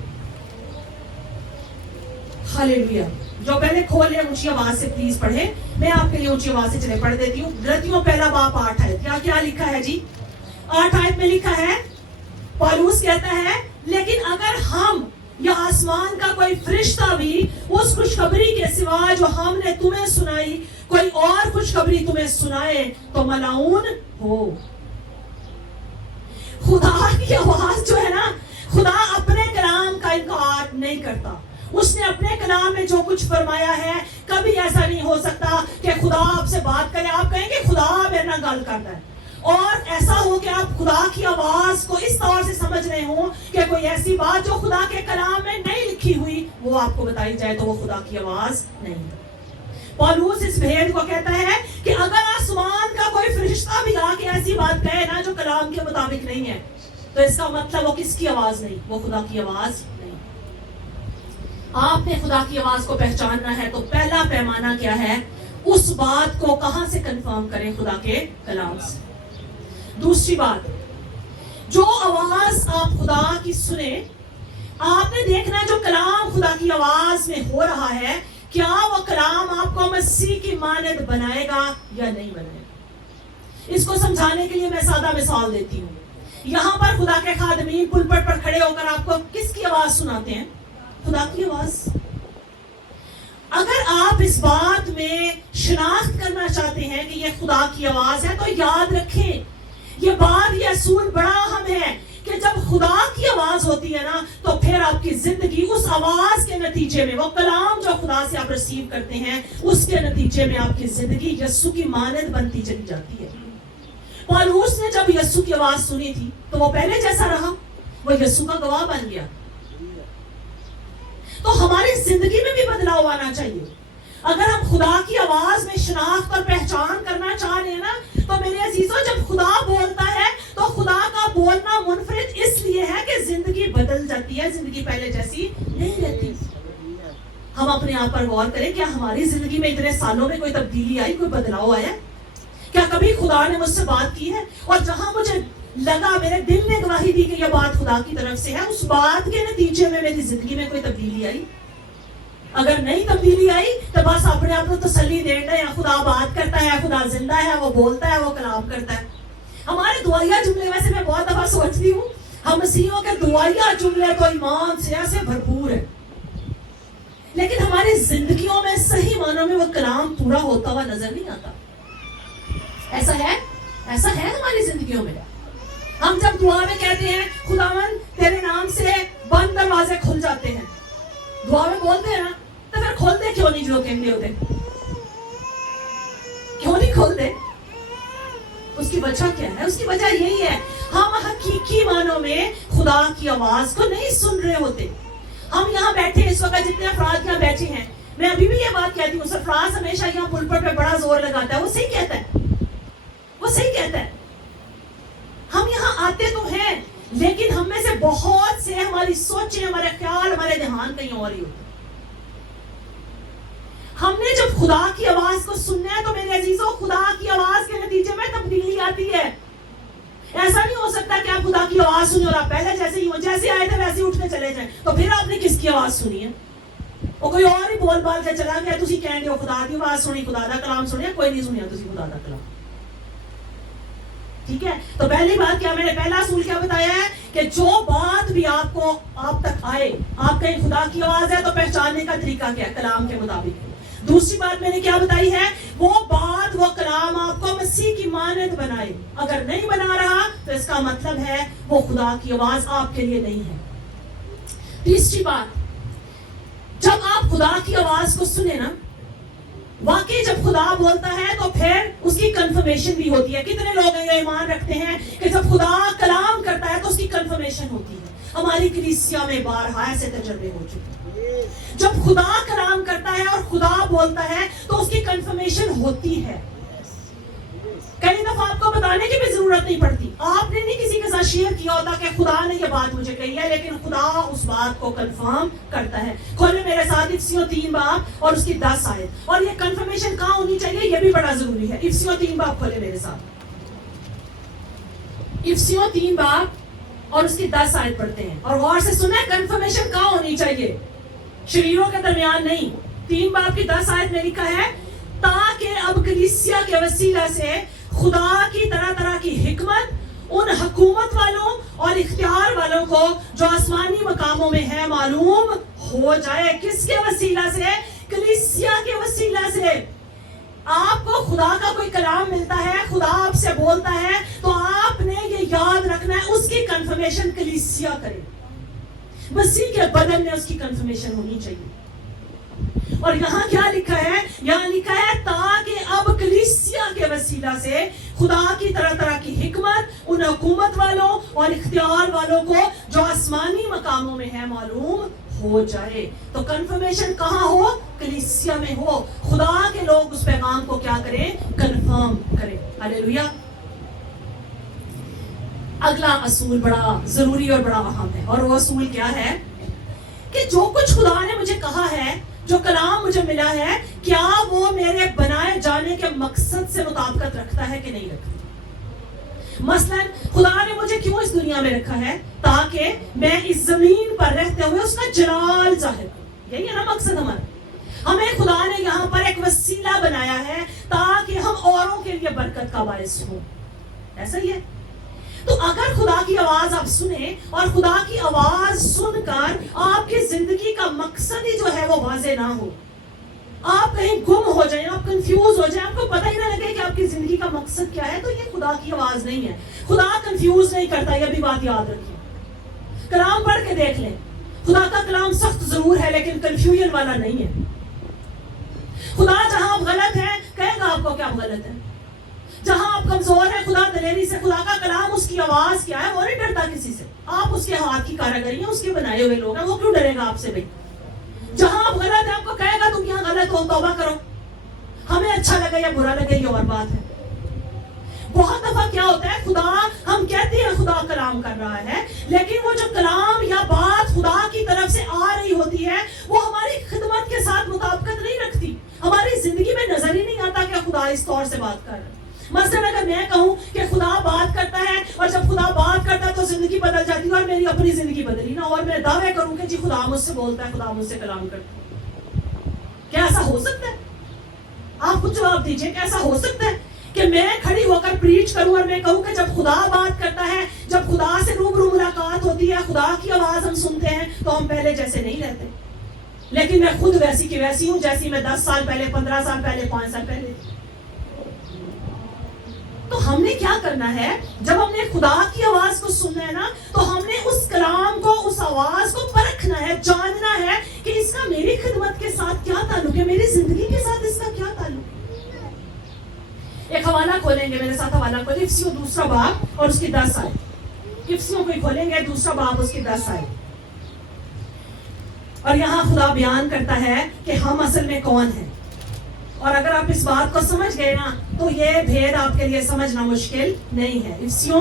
ہاللیلویا۔ جو پہلے کھولے اونچی آواز سے پلیز پڑھیں، میں آپ کے لیے اونچی آواز سے چلے پڑھ دیتی ہوں۔ غلطیوں پہلا باب 8 آیت، کیا لکھا ہے جی؟ 8 آیت میں لکھا ہے، پالوس کہتا ہے لیکن اگر ہم یا آسمان کا کوئی فرشتہ بھی اس خوشخبری کے سوا جو ہم نے تمہیں سنائی کوئی اور خوشخبری تمہیں سنائے تو ملعون ہو۔ خدا کی آواز جو ہے نا، خدا اپنے کلام کا انکار نہیں کرتا۔ اس نے اپنے کلام میں جو کچھ فرمایا ہے، کبھی ایسا نہیں ہو سکتا کہ خدا آپ سے بات کرے، آپ کہیں کہ خدا میرے نال گل کرتا ہے، اور ایسا ہو کہ آپ خدا کی آواز کو اس طور سے سمجھ رہے ہوں کہ کوئی ایسی بات جو خدا کے کلام میں نہیں لکھی ہوئی وہ آپ کو بتائی جائے تو وہ خدا کی آواز نہیں ہے۔ پالوس اس بھید کو کہتا ہے کہ اگر آسمان کا کوئی فرشتہ بھی آ کے ایسی بات کہے نا جو کلام کے مطابق نہیں ہے تو اس کا مطلب وہ کس کی آواز نہیں، وہ خدا کی آواز نہیں۔ آپ نے خدا کی آواز کو پہچاننا ہے تو پہلا پیمانہ کیا ہے؟ اس بات کو کہاں سے کنفرم کریں؟ خدا کے کلام سے۔ دوسری بات، جو آواز آپ خدا کی سنیں، آپ نے دیکھنا جو کلام خدا کی آواز میں ہو رہا ہے، کیا وہ کلام آپ کو مسیح کی مانند بنائے گا یا نہیں بنائے گا؟ اس کو سمجھانے کے لیے میں سادہ مثال دیتی ہوں۔ یہاں پر خدا کے خادمین پلپٹ پر کھڑے ہو کر آپ کو کس کی آواز سناتے ہیں؟ خدا کی آواز۔ اگر آپ اس بات میں شناخت کرنا چاہتے ہیں کہ یہ خدا کی آواز ہے تو یاد رکھیں یہ بات، یہ اصول بڑا اہم ہے کہ جب خدا کی آواز ہوتی ہے نا تو پھر آپ کی زندگی اس آواز کے نتیجے میں، وہ کلام جو خدا سے آپ ریسیو کرتے ہیں اس کے نتیجے میں آپ کی زندگی یسوع کی مانند بنتی چلی جاتی ہے۔ پالوس نے جب یسوع کی آواز سنی تھی تو وہ پہلے جیسا رہا، وہ یسوع کا گواہ بن گیا۔ تو ہماری زندگی میں بھی بدلاؤ آنا چاہیے۔ اگر ہم خدا کی آواز میں شناخت اور پہچان کرنا چاہ رہے ہیں نا تو میرے عزیزوں، جب خدا بولتا ہے تو خدا کا بولنا منفرد اس لیے ہے کہ زندگی بدل جاتی ہے، زندگی پہلے جیسی نہیں رہتی۔ ہم اپنے آپ پر غور کریں، کیا ہماری زندگی میں اتنے سالوں میں کوئی تبدیلی آئی، کوئی بدلاؤ آیا؟ کیا کبھی خدا نے مجھ سے بات کی ہے اور جہاں مجھے لگا، میرے دل نے گواہی دی کہ یہ بات خدا کی طرف سے ہے، اس بات کے نتیجے میں میری زندگی میں کوئی تبدیلی آئی؟ اگر نہیں تبدیلی آئی تو بس اپنے آپ کو تسلی دینا ہے، خدا بات کرتا ہے، خدا زندہ ہے، وہ بولتا ہے، وہ کلام کرتا ہے۔ ہمارے دعائیا جملے، ویسے میں بہت دفعہ سوچتی ہوں، ہم مسیحیوں کے دعائیا جملے تو ایمان سے ایسے بھرپور ہے، لیکن ہماری زندگیوں میں صحیح معنوں میں وہ کلام پورا ہوتا ہوا نظر نہیں آتا۔ ایسا ہے ہماری زندگیوں میں۔ ہم جب دعا میں کہتے ہیں خداوند تیرے نام سے بند دروازے کھل جاتے ہیں، دعا میں بولتے ہیں نا، تو پھر کھولتے کیوں نہیں جو کہتے ہوتے؟ کیوں نہیں کھولتے؟ اس کی وجہ کیا ہے؟ اس کی وجہ یہی ہے، ہم حقیقی معنوں میں خدا کی آواز کو نہیں سن رہے ہوتے۔ ہم یہاں بیٹھے اس وقت جتنے افراد یہاں بیٹھے ہیں، میں ابھی بھی یہ بات کہتی ہوں، سرفراز ہمیشہ یہاں پلپٹ پہ بڑا زور لگاتا ہے، وہ صحیح کہتا ہے، وہ صحیح کہتا ہے۔ ہم یہاں آتے تو ہیں لیکن ہم میں سے بہت سے، ہماری سوچیں، ہمارے خیال، ہمارے دھیان کہیں اور ہی ہوتے۔ ہم نے جب خدا کی آواز کو سننا ہے تو میرے عزیزوں، خدا کی آواز کے نتیجے میں تبدیلی آتی ہے۔ ایسا نہیں ہو سکتا کہ آپ خدا کی آواز آواز سنی اور آپ پہلے جیسے ہی ہو، جیسے آئے تھے ویسے اٹھ کے چلے جائیں، تو پھر آپ نے کس کی آواز سنی ہے؟ وہ کوئی اور ہی بول بال کے چلا گیا، تسی کہندے ہو خدا دی آواز سنی، خدا دا کلام سنیا، کوئی نہیں سنیا تسی خدا دا کلام. ٹھیک ہے، تو پہلی بات کیا میں نے پہلا اصول کیا بتایا ہے کہ جو بات بھی آپ تک آئے، آپ کہیں خدا کی آواز ہے تو پہچاننے کا طریقہ کیا ہے؟ کلام کے مطابق. دوسری بات میں نے کیا بتائی ہے؟ وہ بات، وہ کلام آپ کو مسیح کی مانند بنائے. اگر نہیں بنا رہا تو اس کا مطلب ہے وہ خدا کی آواز آپ کے لیے نہیں ہے. تیسری بات، جب آپ خدا کی آواز کو سنیں نا، واقعی جب خدا بولتا ہے تو پھر اس کی کنفرمیشن بھی ہوتی ہے. کتنے لوگ یہ ایمان رکھتے ہیں کہ جب خدا کلام کرتا ہے تو اس کی کنفرمیشن ہوتی ہے؟ ہماری کلیسیا میں بارہا ایسے تجربے ہو چکے ہیں. جب خدا کلام کرتا ہے اور خدا بولتا ہے تو اس کی کنفرمیشن ہوتی ہے. کئی دفعہ آپ کو بتانے کی بھی ضرورت نہیں پڑتی، آپ نے نہیں کسی کے ساتھ شیئر کیا ہوتا کہ خدا نے یہ بات مجھے کہی ہے، لیکن خدا اس بات کو کنفرم کرتا ہے. کھولے میرے ساتھ افسیوں 3 باب اور اس کی 10 آیت. اور یہ کنفرمیشن کہاں ہونی چاہیے یہ بھی بڑا ضروری ہے. افسیوں 3 باب کھولے میرے ساتھ. افسیوں 3 باب اور اس کی 10 آیت پڑھتے ہیں اور غور سے سنیں کنفرمیشن کہاں ہونی چاہیے، شریروں کے درمیان نہیں. 3 باب کی 10 آیت میں لکھا ہے تاکہ اب کلیسیا کے وسیلہ سے خدا کی طرح طرح کی حکمت ان حکومت والوں اور اختیار والوں کو جو آسمانی مقاموں میں ہے معلوم ہو جائے. کس کے وسیلہ سے؟ کلیسیا کے وسیلہ سے. آپ کو خدا کا کوئی کلام ملتا ہے، خدا آپ سے بولتا ہے، تو آپ نے یہ یاد رکھنا ہے اس کی کنفرمیشن کلیسیا کرے. مسیح کے بدن میں اس کی کنفرمیشن ہونی چاہیے. اور یہاں کیا لکھا ہے؟ یہاں لکھا ہے تاکہ اب کلیسیا کے وسیلہ سے خدا کی طرح طرح کی حکمت ان حکومت والوں اور اختیار والوں کو جو آسمانی مقاموں میں ہے معلوم ہو جائے. تو کنفرمیشن کہاں ہو؟ کلیسیا میں ہو. خدا کے لوگ اس پیغام کو کیا کریں؟ کنفرم کریں. ہلیلویا. اگلا اصول بڑا ضروری اور بڑا اہم ہے، اور وہ اصول کیا ہے کہ جو کچھ خدا نے مجھے کہا ہے، جو کلام مجھے ملا ہے، کیا وہ میرے بنائے جانے کے مقصد سے مطابقت رکھتا ہے کہ نہیں رکھتا؟ مثلا خدا نے مجھے کیوں اس دنیا میں رکھا ہے؟ تاکہ میں اس زمین پر رہتے ہوئے اس کا جلال ظاہر کروں. یہی ہے نا مقصد ہمارا. ہمیں خدا نے یہاں پر ایک وسیلہ بنایا ہے تاکہ ہم اوروں کے لیے برکت کا باعث ہوں. ایسا ہی ہے. تو اگر خدا کی آواز آپ سنیں اور خدا کی آواز سن کر آپ کی زندگی کا مقصد ہی جو ہے وہ واضح نہ ہو، آپ کہیں گم ہو جائیں، آپ کنفیوز ہو جائیں، آپ کو پتہ ہی نہ لگے کہ آپ کی زندگی کا مقصد کیا ہے، تو یہ خدا کی آواز نہیں ہے. خدا کنفیوز نہیں کرتا، یہ بھی بات یاد رکھیں. کلام پڑھ کے دیکھ لیں، خدا کا کلام سخت ضرور ہے لیکن کنفیوژن والا نہیں ہے. خدا جہاں آپ غلط ہیں کہے گا آپ کو کہ آپ غلط ہیں. جہاں آپ کمزور ہیں خدا دلیری سے، خدا کا کلام اس کی آواز کیا ہے، وہ نہیں ڈرتا کسی سے. آپ اس کے ہاتھ کی کاریگری ہیں، اس کے بنائے ہوئے لوگ ہیں، وہ کیوں ڈرے گا آپ سے؟ بھائی جہاں آپ غلط ہیں آپ کو کہے گا تم یہاں غلط ہو، توبہ کرو. ہمیں اچھا لگے یا برا لگے یہ اور بات ہے. بہت دفعہ کیا ہوتا ہے، خدا ہم کہتے ہیں خدا کلام کر رہا ہے، لیکن وہ جو کلام یا بات خدا کی طرف سے آ رہی ہوتی ہے وہ ہماری خدمت کے ساتھ مطابقت نہیں رکھتی. ہماری زندگی میں نظر ہی نہیں آتا کہ خدا اس طور سے بات کر رہا ہے. مثلا اگر میں کہوں کہ خدا بات کرتا ہے اور جب خدا بات کرتا ہے تو زندگی بدل جاتی ہے، اور میری اپنی زندگی بدلی نا، اور میں دعوے کروں کہ جی خدا مجھ سے بولتا ہے، خدا مجھ سے کلام کرتا ہے. کیا ایسا ہو سکتا ہے؟ آپ خود جواب دیجئے. کیسا ہو سکتا ہے کہ میں کھڑی ہو کر پریچ کروں اور میں کہوں کہ جب خدا بات کرتا ہے، جب خدا سے روبرو ملاقات ہوتی ہے، خدا کی آواز ہم سنتے ہیں تو ہم پہلے جیسے نہیں رہتے، لیکن میں خود ویسی کی ویسی ہوں جیسی میں 10 سال پہلے، 15 سال پہلے، 5 سال پہلے. تو ہم نے کیا کرنا ہے؟ جب ہم نے خدا کی آواز کو سننا ہے نا، تو ہم نے اس کلام کو، اس آواز کو پرکھنا ہے، جاننا ہے کہ اس کا میری خدمت کے ساتھ کیا تعلق ہے، میری زندگی کے ساتھ اس کا کیا تعلق ہے. ایک حوالہ کھولیں گے میرے ساتھ، حوالہ کھولیں افسیوں 2 باب اور اس کی 10 آیت. افسیوں کو کھولیں گے 2 باب اس کی 10 آیت. اور یہاں خدا بیان کرتا ہے کہ ہم اصل میں کون ہیں. اور اگر آپ اس بات کو سمجھ گئے نا تو یہ بھید آپ کے لیے سمجھنا مشکل نہیں ہے. افسیوں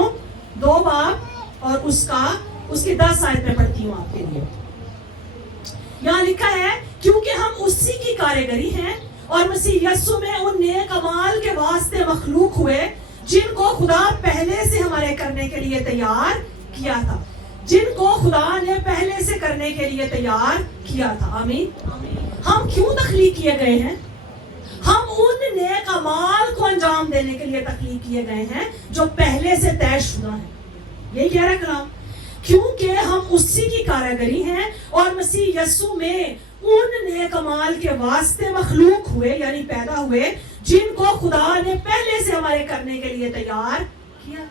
2 باب اور اس کی 10 آیت میں پڑھتی ہوں آپ کے لیے. یہاں لکھا ہے کیونکہ ہم اسی کی کاریگری ہیں اور مسیح یسوع میں ان نیک اعمال کے واسطے مخلوق ہوئے جن کو خدا پہلے سے ہمارے کرنے کے لیے تیار کیا تھا، جن کو خدا نے پہلے سے کرنے کے لیے تیار کیا تھا. آمین. ہم کیوں تخلیق کیے گئے ہیں؟ ہم ان نیک اعمال کو انجام دینے کے لیے تخلیق کیے گئے ہیں جو پہلے سے طے شدہ ہیں. یہی کہہ رہا ہے کلام، کیونکہ ہم اسی کی کاریگری ہیں اور مسیح یسوع میں ان نیک اعمال کے واسطے مخلوق ہوئے، یعنی پیدا ہوئے، جن کو خدا نے پہلے سے ہمارے کرنے کے لیے تیار کیا.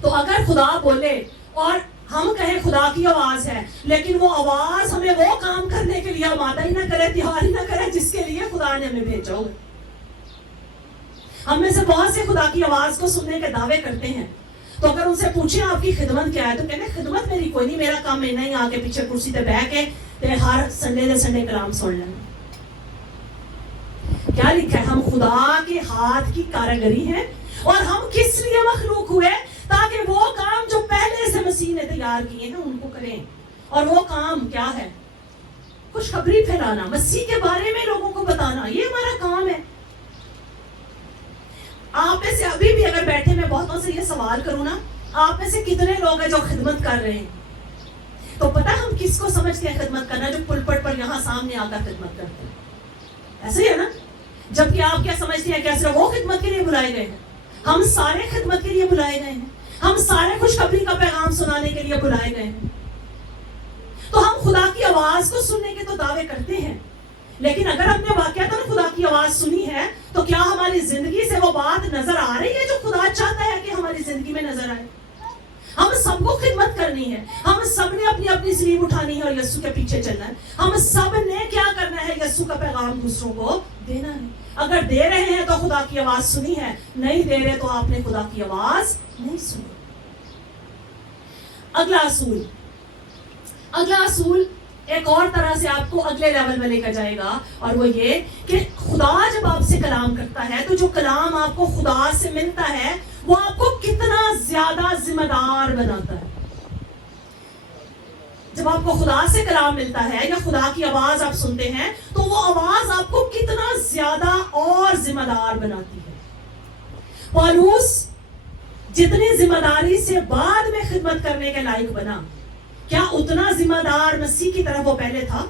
تو اگر خدا بولے اور ہم کہیں خدا کی آواز ہے، لیکن وہ آواز ہمیں وہ کام کرنے کے لیے آمادہ ہی نہ کرے، تیار ہی نہ کرے جس کے لیے خدا نے ہمیں بھیجا ہو. ہم میں سے بہت سے خدا کی آواز کو سننے کے دعوے کرتے ہیں، تو اگر ان سے پوچھیں آپ کی خدمت کیا ہے تو کہتے ہیں خدمت میری کوئی نہیں، میرا کام میں نہیں آ کے پیچھے کرسی تے بیٹھ کے ہر سنڈے کلام سن لینا. کیا لکھا ہے؟ ہم خدا کے ہاتھ کی کاریگری ہیں اور ہم کس لیے مخلوق ہوئے؟ تاکہ وہ کام جو پہلے سے مسیح نے تیار کیے ہیں ان کو کریں. اور وہ کام کیا ہے؟ خوشخبری پھیلانا، مسیح کے بارے میں لوگوں کو بتانا، یہ ہمارا کام ہے. آپ میں سے ابھی بھی اگر بیٹھے میں بہتوں سے یہ سوال کروں نا، آپ میں سے کتنے لوگ ہیں جو خدمت کر رہے ہیں؟ تو پتہ ہم کس کو سمجھتے ہیں خدمت کرنا؟ جو پلپٹ پر یہاں سامنے آ کر خدمت کرتے ہیں. ایسے ہی ہے نا؟ جبکہ آپ کیا سمجھتے ہیں؟ کیا صرف وہ خدمت کے لیے بلائے گئے ہیں؟ ہم سارے خدمت کے لیے بلائے گئے ہیں. ہم سارے خوشخبری کا پیغام سنانے کے لیے بلائے گئے ہیں. تو ہم خدا کی آواز کو سننے کے تو دعوے کرتے ہیں، لیکن اگر ہم نے واقعتاً خدا کی آواز سنی ہے تو کیا ہماری زندگی سے وہ بات نظر آ رہی ہے جو خدا چاہتا ہے کہ ہماری زندگی میں نظر آئے؟ ہم سب کو خدمت کرنی ہے، ہم سب نے اپنی اپنی سلیب اٹھانی ہے اور یسوع کے پیچھے چلنا ہے. ہم سب نے کیا کرنا ہے؟ یسوع کا پیغام دوسروں کو دینا ہے. اگر دے رہے ہیں تو خدا کی آواز سنی ہے، نہیں دے رہے تو آپ نے خدا کی آواز نہیں سنی. اگلا اصول ایک اور طرح سے آپ کو اگلے لیول میں لے کر جائے گا، اور وہ یہ کہ خدا جب آپ سے کلام کرتا ہے تو جو کلام آپ کو خدا سے ملتا ہے وہ آپ کو کتنا زیادہ ذمہ دار بناتا ہے. جب آپ کو خدا سے کلام ملتا ہے یا خدا کی آواز آپ سنتے ہیں تو وہ آواز آپ کو کتنا زیادہ اور ذمہ دار بناتی ہے. پالوس جتنی ذمہ داری سے بعد میں خدمت کرنے کے لائق بنا، کیا اتنا ذمہ دار مسیح کی طرف وہ پہلے تھا؟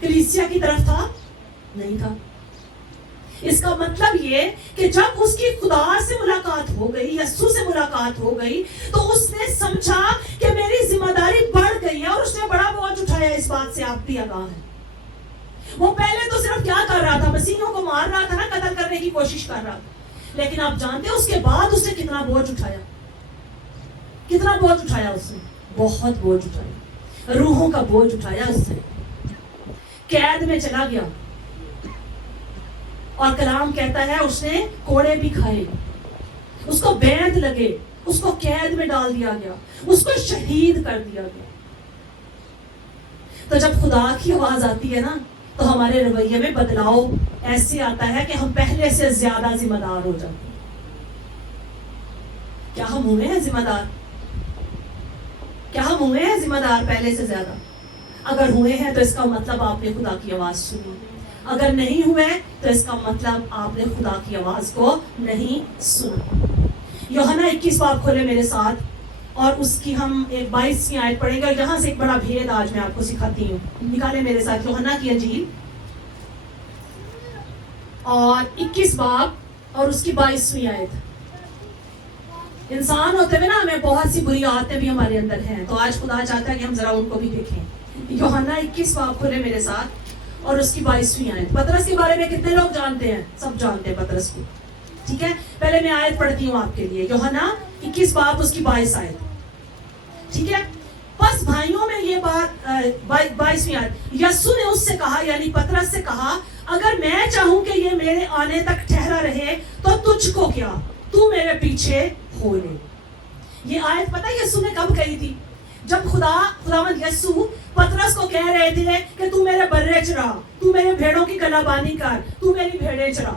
کلیسیا کی طرف تھا؟ نہیں تھا. اس کا مطلب یہ کہ جب اس کی خدا سے ملاقات ہو گئی، یسوع سے ملاقات ہو گئی، تو اس نے سمجھا کہ میری ذمہ داری بڑھ گئی ہے اور اس نے بڑا بوجھ اٹھایا. اس بات سے آپ بھی آگاہ ہیں. وہ پہلے تو صرف کیا کر رہا تھا؟ مسیحیوں کو مار رہا تھا نا، قتل کرنے کی کوشش کر رہا تھا. لیکن آپ جانتے ہیں اس کے بعد اس نے کتنا بوجھ اٹھایا؟ کتنا بوجھ اٹھایا اس نے؟ بہت بوجھ اٹھایا. روحوں کا بوجھ اٹھایا. اس نے قید میں چلا گیا اور کلام کہتا ہے اس نے کوڑے بھی کھائے، اس کو بیعت لگے، اس کو قید میں ڈال دیا گیا، اس کو شہید کر دیا گیا. تو جب خدا کی آواز آتی ہے نا تو ہمارے رویے میں بدلاؤ ایسے آتا ہے کہ ہم پہلے سے زیادہ ذمہ دار ہو جاتے ہیں. کیا ہم ہوئے ہیں ذمہ دار؟ کیا ہم ہوئے ہیں ذمہ دار پہلے سے زیادہ؟ اگر ہوئے ہیں تو اس کا مطلب آپ نے خدا کی آواز سنی. اگر نہیں ہوئے تو اس کا مطلب آپ نے خدا کی آواز کو نہیں سنا. یوحنا 21 باب کھولے میرے ساتھ اور اس کی ہم ایک 22 آیت پڑھیں گے، اور یہاں سے ایک بڑا بھید آج میں آپ کو سکھاتی ہوں. نکالے میرے ساتھ یوحنا کی انجیل اور 21 باب اور اس کی 22 آیت. انسان ہوتے ہوئے نا ہمیں بہت سی بری عادتیں بھی ہمارے اندر ہیں، تو آج خدا چاہتا ہے کہ ہم ذرا ان کو بھی دیکھیں. یوحنا 21 باب کھولے میرے ساتھ اور اس کی 22 آیت. پطرس کے بارے میں کتنے لوگ جانتے ہیں؟ سب جانتے ہیں پطرس کو. ٹھیک ہے، پہلے میں آیت پڑھتی ہوں آپ کے لیے. یوحنا 21 باب اس کی 22 آیت. ٹھیک ہے، بس بھائیوں میں یہ بات 22 آیت. یسوع نے اس سے کہا، یعنی پطرس سے کہا، اگر میں چاہوں کہ یہ میرے آنے تک ٹھہرا رہے تو تجھ کو کیا، تو میرے پیچھے ہو لے. یہ آیت پتہ یسوع نے کب کہی تھی؟ جب خداوند یسوع پطرس کو کہہ رہے تھے کہ تو میرے برے چرا، تو میرے بھیڑوں کی گلا بانی کر، تو میری بھیڑیں چرا.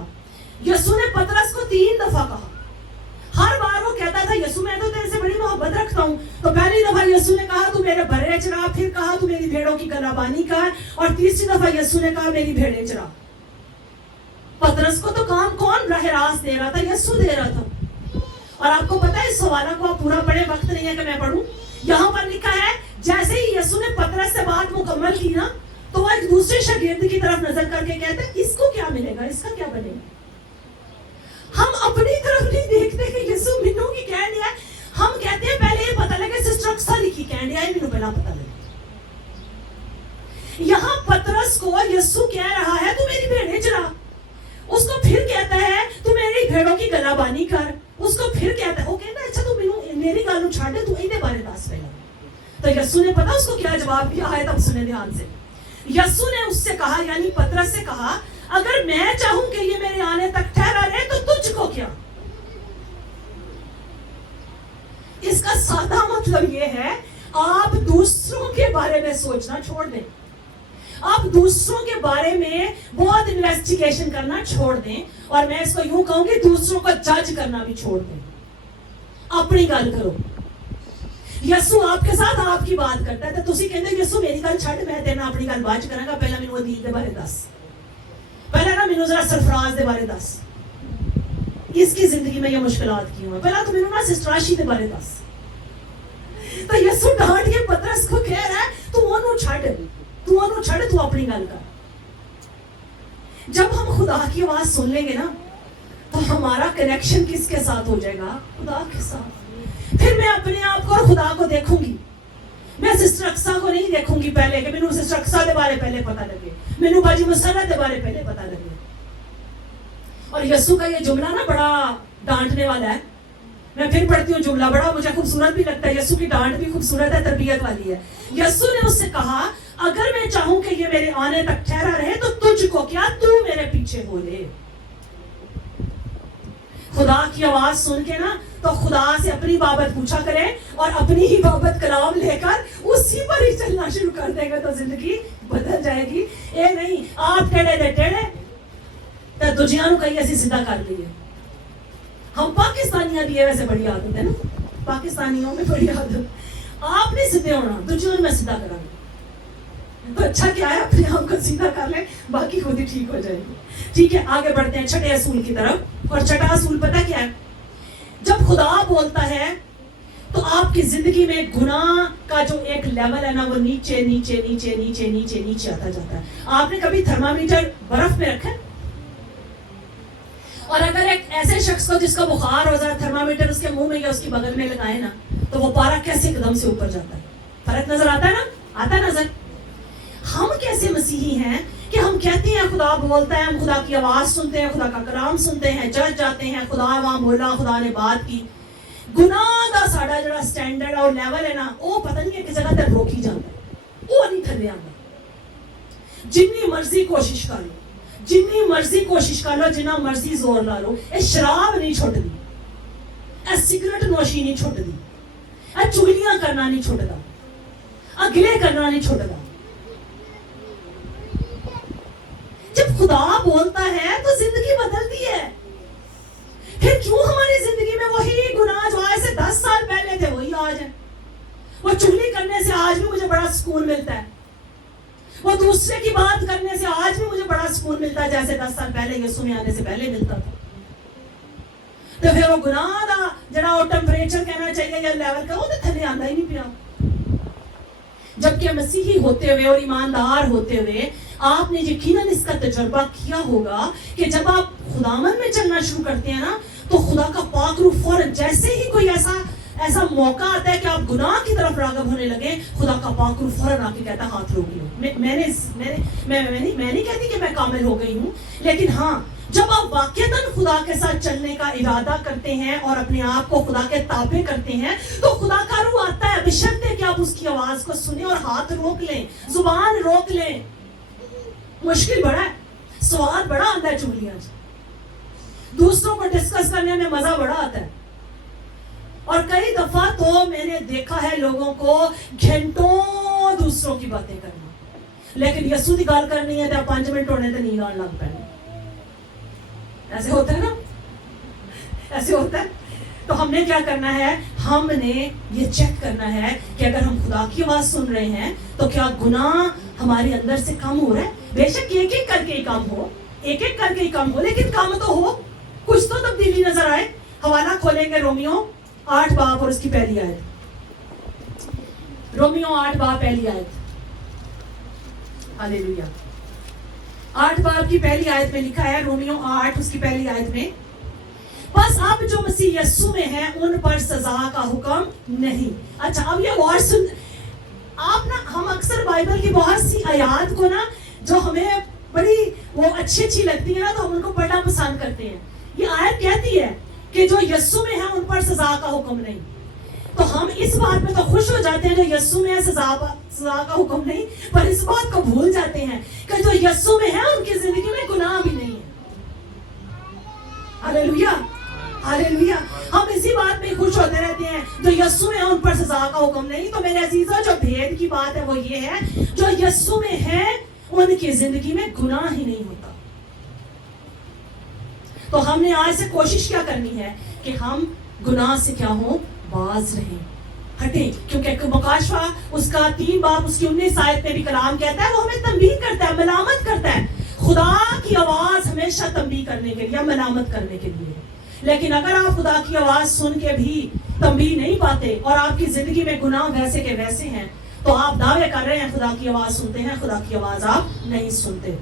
یسوع نے پطرس کو 3 دفعہ کہا. ہر بار وہ کہتا تھا یسوع میں تو تیرے سے بڑی محبت رکھتا ہوں. تو پہلی دفعہ یسوع نے کہا تو میرے برے چرا، پھر کہا تو میری بھیڑوں کی گلا بانی کر، اور تیسری دفعہ یسوع نے کہا میری بھیڑیں چرا. پطرس کو تو کام کون راہ راست دے رہا تھا؟ یسوع دے رہا تھا. اور آپ کو پتا ہے اس حوالہ کو آپ پورا پڑھیں, وقت نہیں ہے کہ میں پڑھوں. یہاں پر لکھا ہے جیسے ہی یسوع نے پترس سے بات مکمل کی نا, تو وہ ایک دوسرے شاگرد کی طرف نظر کر کے کہتے ہیں اس کو کیا ملے گا, اس کا کیا بنے گا. ہم اپنی طرف نہیں دیکھتے کہ یسوع مینوں کی کہہ دیا. ہم کہتے ہیں پہلے یہ پتہ لگے سسٹر اکسا لکھی کہہ دیا ہے, مینوں پہلا پتہ لگے. یہاں پترس کو یسوع کہہ رہا ہے تو میری بھیڑیں چرا. اس کو پھر کہتا ہے تو میری بھیڑوں کی گلا بانی کر. اس کو پھر کہتا ہے, وہ کہتا ہے اچھا تو مینوں میری گل نوں چھڈ دے, تو اینے بارے دس پہلا. تو یسوع نے پتا اس کو کیا جواب دیا ہے, تب سنیں دھیان سے. یسوع نے اس سے کہا, یعنی پترس سے کہا, اگر میں چاہوں کہ یہ میرے آنے تک ٹھہرا رہے تو تجھ کو کیا. اس کا سادہ مطلب یہ ہے آپ دوسروں کے بارے میں سوچنا چھوڑ دیں. آپ دوسروں کے بارے میں بہت انویسٹیگیشن کرنا چھوڑ دیں, اور میں اس کو یوں کہوں کہ دوسروں کو جج کرنا بھی چھوڑ دیں. اپنی گل کرو. یسوع آپ کے ساتھ آپ کی بات کرتا ہے تو تسی کہندے یسوع میری گل چھڈ, میں تیرے نال اپنی گل بعد چ کراں گا, پہلا مینوں عدیل دے بارے دس, پہلا نا مینوں ذرا سرفراز دے بارے دس, اس کی زندگی میں یہ مشکلات کیوں ہیں, پہلا تو مینوں نا سسٹر عائشہ دے بارے دس. تو یسوع ڈانٹ کے پترس کو کہہ رہا ہے تو اونوں چھڈ, تو اونوں چھڈ, تو اپنی گل کر. جب ہم خدا کی آواز سن لیں گے نا تو ہمارا کنیکشن کس کے ساتھ ہو جائے گا, خدا کے ساتھ. پھر میں اپنے آپ کو اور خدا کو دیکھوں گی. میں سسٹر اکسا کو نہیں دیکھوں گی پہلے کہ مینوں سسٹر اکسا دے بارے پہلے پتہ لگے, مینوں باجی مسرت دے بارے پہلے پتہ لگے. اور یسوع کا یہ جملہ نا بڑا ڈانٹنے والا ہے. میں پھر پڑھتی ہوں جملہ, بڑا مجھے خوبصورت بھی لگتا ہے. یسوع کی ڈانٹ بھی خوبصورت ہے, تربیت والی ہے. یسوع نے اس سے کہا اگر میں چاہوں کہ یہ میرے آنے تک ٹھہرا رہے تو تجھ کو کیا, تو میرے پیچھے ہو لے. خدا کی آواز سن کے نا تو خدا سے اپنی بابت پوچھا کرے اور اپنی ہی بابت کلام لے کر اسی پر ہی چلنا شروع کر دے گا تو زندگی بدل جائے گی. اے نہیں آپ ٹیڑے دے ٹیڑے تے دوجیاں نو کہیں ایسی سیدھا کر لیے. ہم پاکستانیاں دی ویسے بڑی عادت ہے نا, پاکستانیوں میں بڑی عادت, آپ نہیں سیدھے ہونا, دوجیاں نو میں سیدھا کراں گا. تو اچھا کیا ہے اپنے آپ کو سیدھا کر لیں, باقی خود ہی ٹھیک ہو جائے گی. ٹھیک ہے, آگے بڑھتے ہیں چھٹے اصول کی طرف. اور چھٹا اصول پتہ کیا ہے, جب خدا بولتا ہے تو آپ کی زندگی میں گناہ کا جو ایک لیول ہے نا وہ نیچے نیچے نیچے نیچے نیچے نیچے آتا جاتا ہے. آپ نے کبھی تھرمامیٹر برف میں رکھا ہے, اور اگر ایک ایسے شخص کو جس کا بخار ہو جائے تھرمامیٹر اس کے منہ میں یا اس کی بغل میں لگائے نا تو وہ پارا کیسے ایک دم سے اوپر جاتا ہے. فرق نظر آتا ہے نا, آتا ہے نظر. ہم کیسے مسیحی ہیں کہ ہم کہتے ہیں خدا بولتا ہے, ہم خدا کی آواز سنتے ہیں, خدا کا کلام سنتے ہیں, جج جاتے ہیں, خدا وہاں بولا, خدا نے بات کی. گناہ دا ساڈا جڑا سٹینڈرڈ اور لیول ہے نا وہ پتہ نہیں کہ جگہ تے روک ہی جاتا ہے, وہ نہیں تھلے آندا. جتنی مرضی کوشش کر لو, جتنی مرضی کوشش کر لو, جتنا مرضی زور لا لو, اے شراب نہیں چھوڑدی, اے سگریٹ نوشی نہیں چھوڑدی, اے چگلیاں کرنا نہیں چھوڑدا, اگلے کرنا نہیں چھوڑدا. جب خدا بولتا ہے تو زندگی بدلتی ہے. پھر کیوں ہماری زندگی میں وہی گناہ جو آج سے 10 سال پہلے تھے وہی آج ہے. وہ چگلی کرنے سے آج بھی مجھے بڑا سکون ملتا ہے, وہ دوسرے کی بات کرنے سے آج بھی مجھے بڑا سکون ملتا ہے جیسے 10 سال پہلے یسوع میں آنے سے پہلے ملتا تھا. تو پھر وہ گناہ دا جڑا وہ ٹیمپریچر کہنا چاہیے یا لیول کا, وہ تو تھلے آندا ہی نہیں پیا. جبکہ مسیحی ہوتے ہوئے اور ایماندار ہوتے ہوئے آپ نے یقیناً اس کا تجربہ کیا ہوگا کہ جب آپ خداوند میں چلنا شروع کرتے ہیں نا تو خدا کا پاک روح فوراً جیسے ہی کوئی ایسا موقع آتا ہے کہ آپ گناہ کی طرف راغب ہونے لگے, خدا کا پاک روح فوراً آ کے کہتا ہے ہاتھ روک لو. میں نہیں کہتی کہ میں کامل ہو گئی ہوں, لیکن ہاں جب آپ واقعتاً خدا کے ساتھ چلنے کا ارادہ کرتے ہیں اور اپنے آپ کو خدا کے تابع کرتے ہیں تو خدا کا روح آتا ہے, بشرطے کہ آپ اس کی آواز کو سنیں اور ہاتھ روک لیں, زبان روک لیں. مشکل بڑا ہے, سواد بڑا آتا ہے چگلیاں, دوسروں کو ڈسکس کرنے میں مزہ بڑا آتا ہے. اور کئی دفعہ تو میں نے دیکھا ہے لوگوں کو گھنٹوں دوسروں کی باتیں کرنا, لیکن یسوع دی گل کرنی ہے تو 5 منٹ ہونے تے نیند آن لگ پڑے. ایسے ہوتا ہے نا, ایسے ہوتا ہے. تو ہم نے کیا کرنا ہے, ہم نے یہ چیک کرنا ہے کہ اگر ہم خدا کی آواز سن رہے ہیں تو کیا گناہ ہمارے اندر سے کم ہو رہا ہے. بے شک ایک ایک کر کے ہی کم ہو, ایک ایک کر کے ہی کم ہو, لیکن کم تو ہو, کچھ تو تبدیلی نظر آئے. حوالہ کھولیں گے رومیو 8 باب اور اس کی پہلی آیت. رومیو 8 باب پہلی آیت. ہاللیلویا. 8 باب کی پہلی آیت میں لکھا ہے, رومیو 8 اس کی پہلی آیت میں, بس اب جو مسیح یسوع میں ہیں ان پر سزا کا حکم نہیں. اچھا اب یہ اور سن آپ نا, ہم اکثر بائبل کی بہت سی آیات کو نا جو ہمیں بڑی وہ اچھی لگتی ہے نا, تو ہم ان کو پڑھنا پسند کرتے ہیں. یہ آیت کہتی ہے کہ جو یسوع میں ہیں ان پر سزا کا حکم نہیں. تو ہم اس بات میں تو خوش ہو جاتے ہیں جو یسوع میں ہے سزا کا حکم نہیں, پر اس بات کو بھول جاتے ہیں کہ جو یسوع میں ہے ان کی زندگی میں گناہ بھی نہیں ہے. ہاللیلویا ہاللیلویا. ہم اسی بات میں خوش ہوتے رہتے ہیں جو یسوع میں ہے ان پر سزا کا حکم نہیں. تو میرے عزیزو, جو بھید کی بات ہے وہ یہ ہے, جو یسوع میں ہے ان کی زندگی میں گناہ ہی نہیں ہوتا. تو ہم نے آج سے کوشش کیا کرنی ہے کہ ہم گناہ سے کیا ہوں, باز رہیں, ہٹیں. کیونکہ مکاشفہ اس کا 3 باب اس کی 19 آیت میں بھی کلام کہتا ہے, وہ ہمیں تنبیہ کرتا ہے, ملامت کرتا ہے. خدا کی آواز ہمیشہ تنبیہ کرنے کے لیے, ملامت کرنے کے لیے. لیکن اگر آپ خدا کی آواز سن کے بھی تنبیہ نہیں پاتے اور آپ کی زندگی میں گناہ ویسے کے ویسے ہیں, تو آپ دعوے کر رہے ہیں خدا کی آواز سنتے ہیں, خدا کی آواز آپ نہیں سنتے.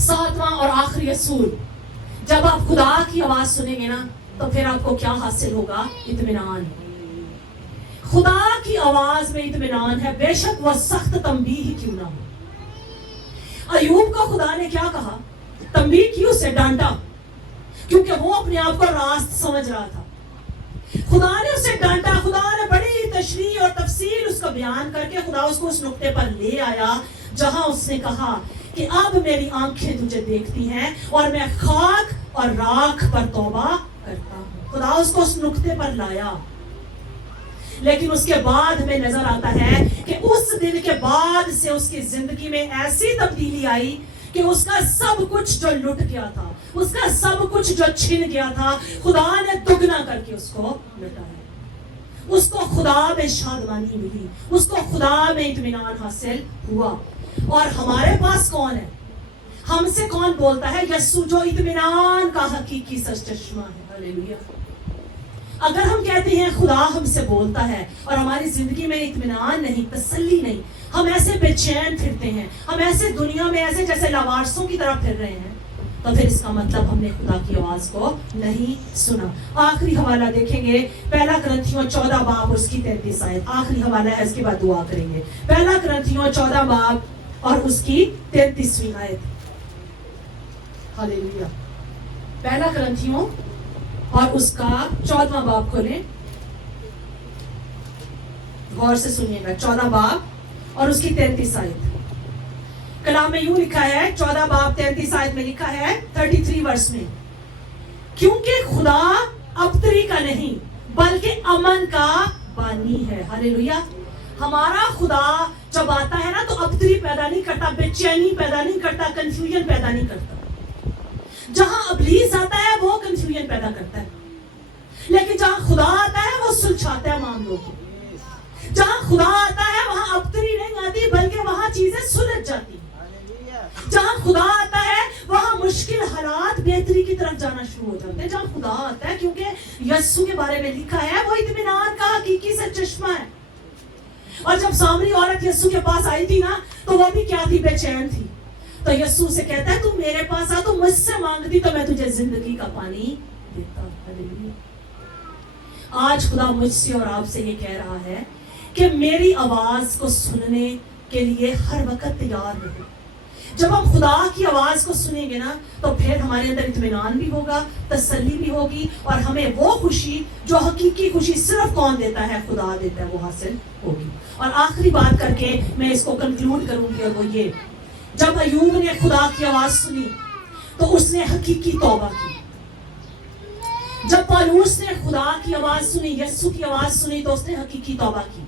7واں اور آخری اصول, جب آپ خدا کی آواز سنیں گے نا تو پھر آپ کو کیا حاصل ہوگا, اطمینان. خدا کی آواز میں اطمینان ہے, بے شک وہ سخت تنبیہ ہی کیوں نہ ہو. ایوب کو خدا نے کیا کہا, تنبیہ کی, اسے ڈانٹا کیونکہ وہ اپنے آپ کو راست سمجھ رہا تھا. خدا نے اسے ڈانٹا, خدا نے بڑی تشریح اور تفصیل اس کا بیان کر کے خدا اس کو اس نقطے پر لے آیا جہاں اس نے کہا کہ اب میری آنکھیں تجھے دیکھتی ہیں اور میں خاک اور راکھ پر توبہ کرتا ہوں. خدا اس کو اس نقطے پر لایا. لیکن اس کے بعد ہمیں نظر آتا ہے کہ اس دن کے بعد سے اس کی زندگی میں ایسی تبدیلی آئی کہ اس کا سب کچھ جو لٹ گیا تھا, اس کا سب کچھ جو چھن گیا تھا, خدا نے دگنا کر کے اس کو لٹایا. اس کو خدا میں شادمانی ملی, اس کو خدا میں اطمینان حاصل ہوا. اور ہمارے پاس کون ہے, ہم سے کون بولتا ہے, یسوع جو اطمینان کا حقیقی سچ چشمہ ہے. ہاللیلویا. اگر ہم کہتے ہیں خدا ہم سے بولتا ہے اور ہماری زندگی میں اطمینان نہیں, تسلی نہیں, ہم ایسے بے چین پھرتے ہیں, ہم ایسے دنیا میں ایسے جیسے لاوارثوں کی طرح پھر رہے ہیں, تو پھر اس کا مطلب ہم نے خدا کی آواز کو نہیں سنا. آخری حوالہ دیکھیں گے, 1 کرنتھیوں 14 باب اور اس کی 33 آیت. آخری حوالہ ہے, اس کے بعد دعا کریں گے. 1 کرنتھیوں 14 باب اور اس کی 33ویں آیت. ہاللیلویا. 1 کرنتھیوں اور اس کا 14واں باب کھولیں, غور سے سنیے گا. 14 باب اور اس کی 33 آیت. کلام میں یوں لکھا ہے, 14 باب 33 آیت میں لکھا ہے 33 ورس میں, کیونکہ خدا ابتری کا نہیں بلکہ امن کا بانی ہے. ہاللیلویا. ہمارا خدا جب آتا ہے نا تو ابتری پیدا نہیں کرتا, بے چینی پیدا نہیں کرتا, کنفیوژن پیدا نہیں کرتا. جہاں ابلیس آتا ہے وہ کنفیوژن پیدا کرتا ہے, لیکن جہاں خدا آتا ہے وہ سلجھاتا ہے معاملوں کو. جہاں خدا آتا ہے وہاں ابتری نہیں آتی بلکہ وہاں چیزیں سلجھ جاتی. جہاں خدا آتا ہے وہاں مشکل حالات بہتری کی طرف جانا شروع ہو جاتے ہیں. جہاں خدا آتا ہے, کیونکہ یسوع کے بارے میں لکھا ہے وہ اطمینان کا حقیقی سچ چشمہ ہے. اور جب سامری عورت یسوع کے پاس آئی تھی نا تو وہ بھی کیا تھی, بے چین تھی. تو یسوع سے کہتا ہے, تو میرے پاس آ, تو مجھ سے مانگتی تو میں تجھے زندگی کا پانی دیتا. آج خدا مجھ سے اور آپ سے یہ کہہ رہا ہے کہ میری آواز کو سننے کے لیے ہر وقت تیار رہو. جب ہم خدا کی آواز کو سنیں گے نا تو پھر ہمارے اندر اطمینان بھی ہوگا, تسلی بھی ہوگی, اور ہمیں وہ خوشی جو حقیقی خوشی صرف کون دیتا ہے, خدا دیتا ہے, وہ حاصل ہوگی. اور آخری بات کر کے میں اس کو کنکلوڈ کروں گی, اور وہ یہ, جب ایوب نے خدا کی آواز سنی تو اس نے حقیقی توبہ کی. جب پالوس نے خدا کی آواز سنی, یسوع کی آواز سنی, تو اس نے حقیقی توبہ کی.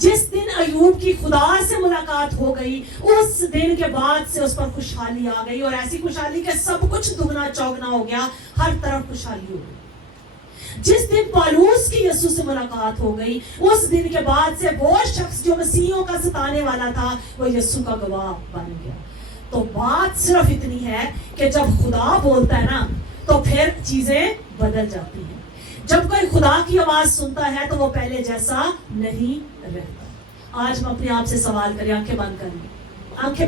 جس دن ایوب کی خدا سے ملاقات ہو گئی, اس دن کے بعد سے اس پر خوشحالی آ گئی, اور ایسی خوشحالی کہ سب کچھ دگنا چوگنا ہو گیا, ہر طرف خوشحالی ہو گئی. جس دن پالوس کی یسوع سے ملاقات ہو گئی, اس دن کے بعد سے وہ شخص جو مسیحیوں کا ستانے والا تھا وہ یسوع کا گواہ بن گیا. تو بات صرف اتنی ہے کہ جب خدا بولتا ہے نا تو پھر چیزیں بدل جاتی ہیں. جب کوئی خدا کی آواز سنتا ہے تو وہ پہلے جیسا نہیں رہتا. آج ہم اپنے آپ سے سوال کریں, آنکھیں بند کریں, آنکھیں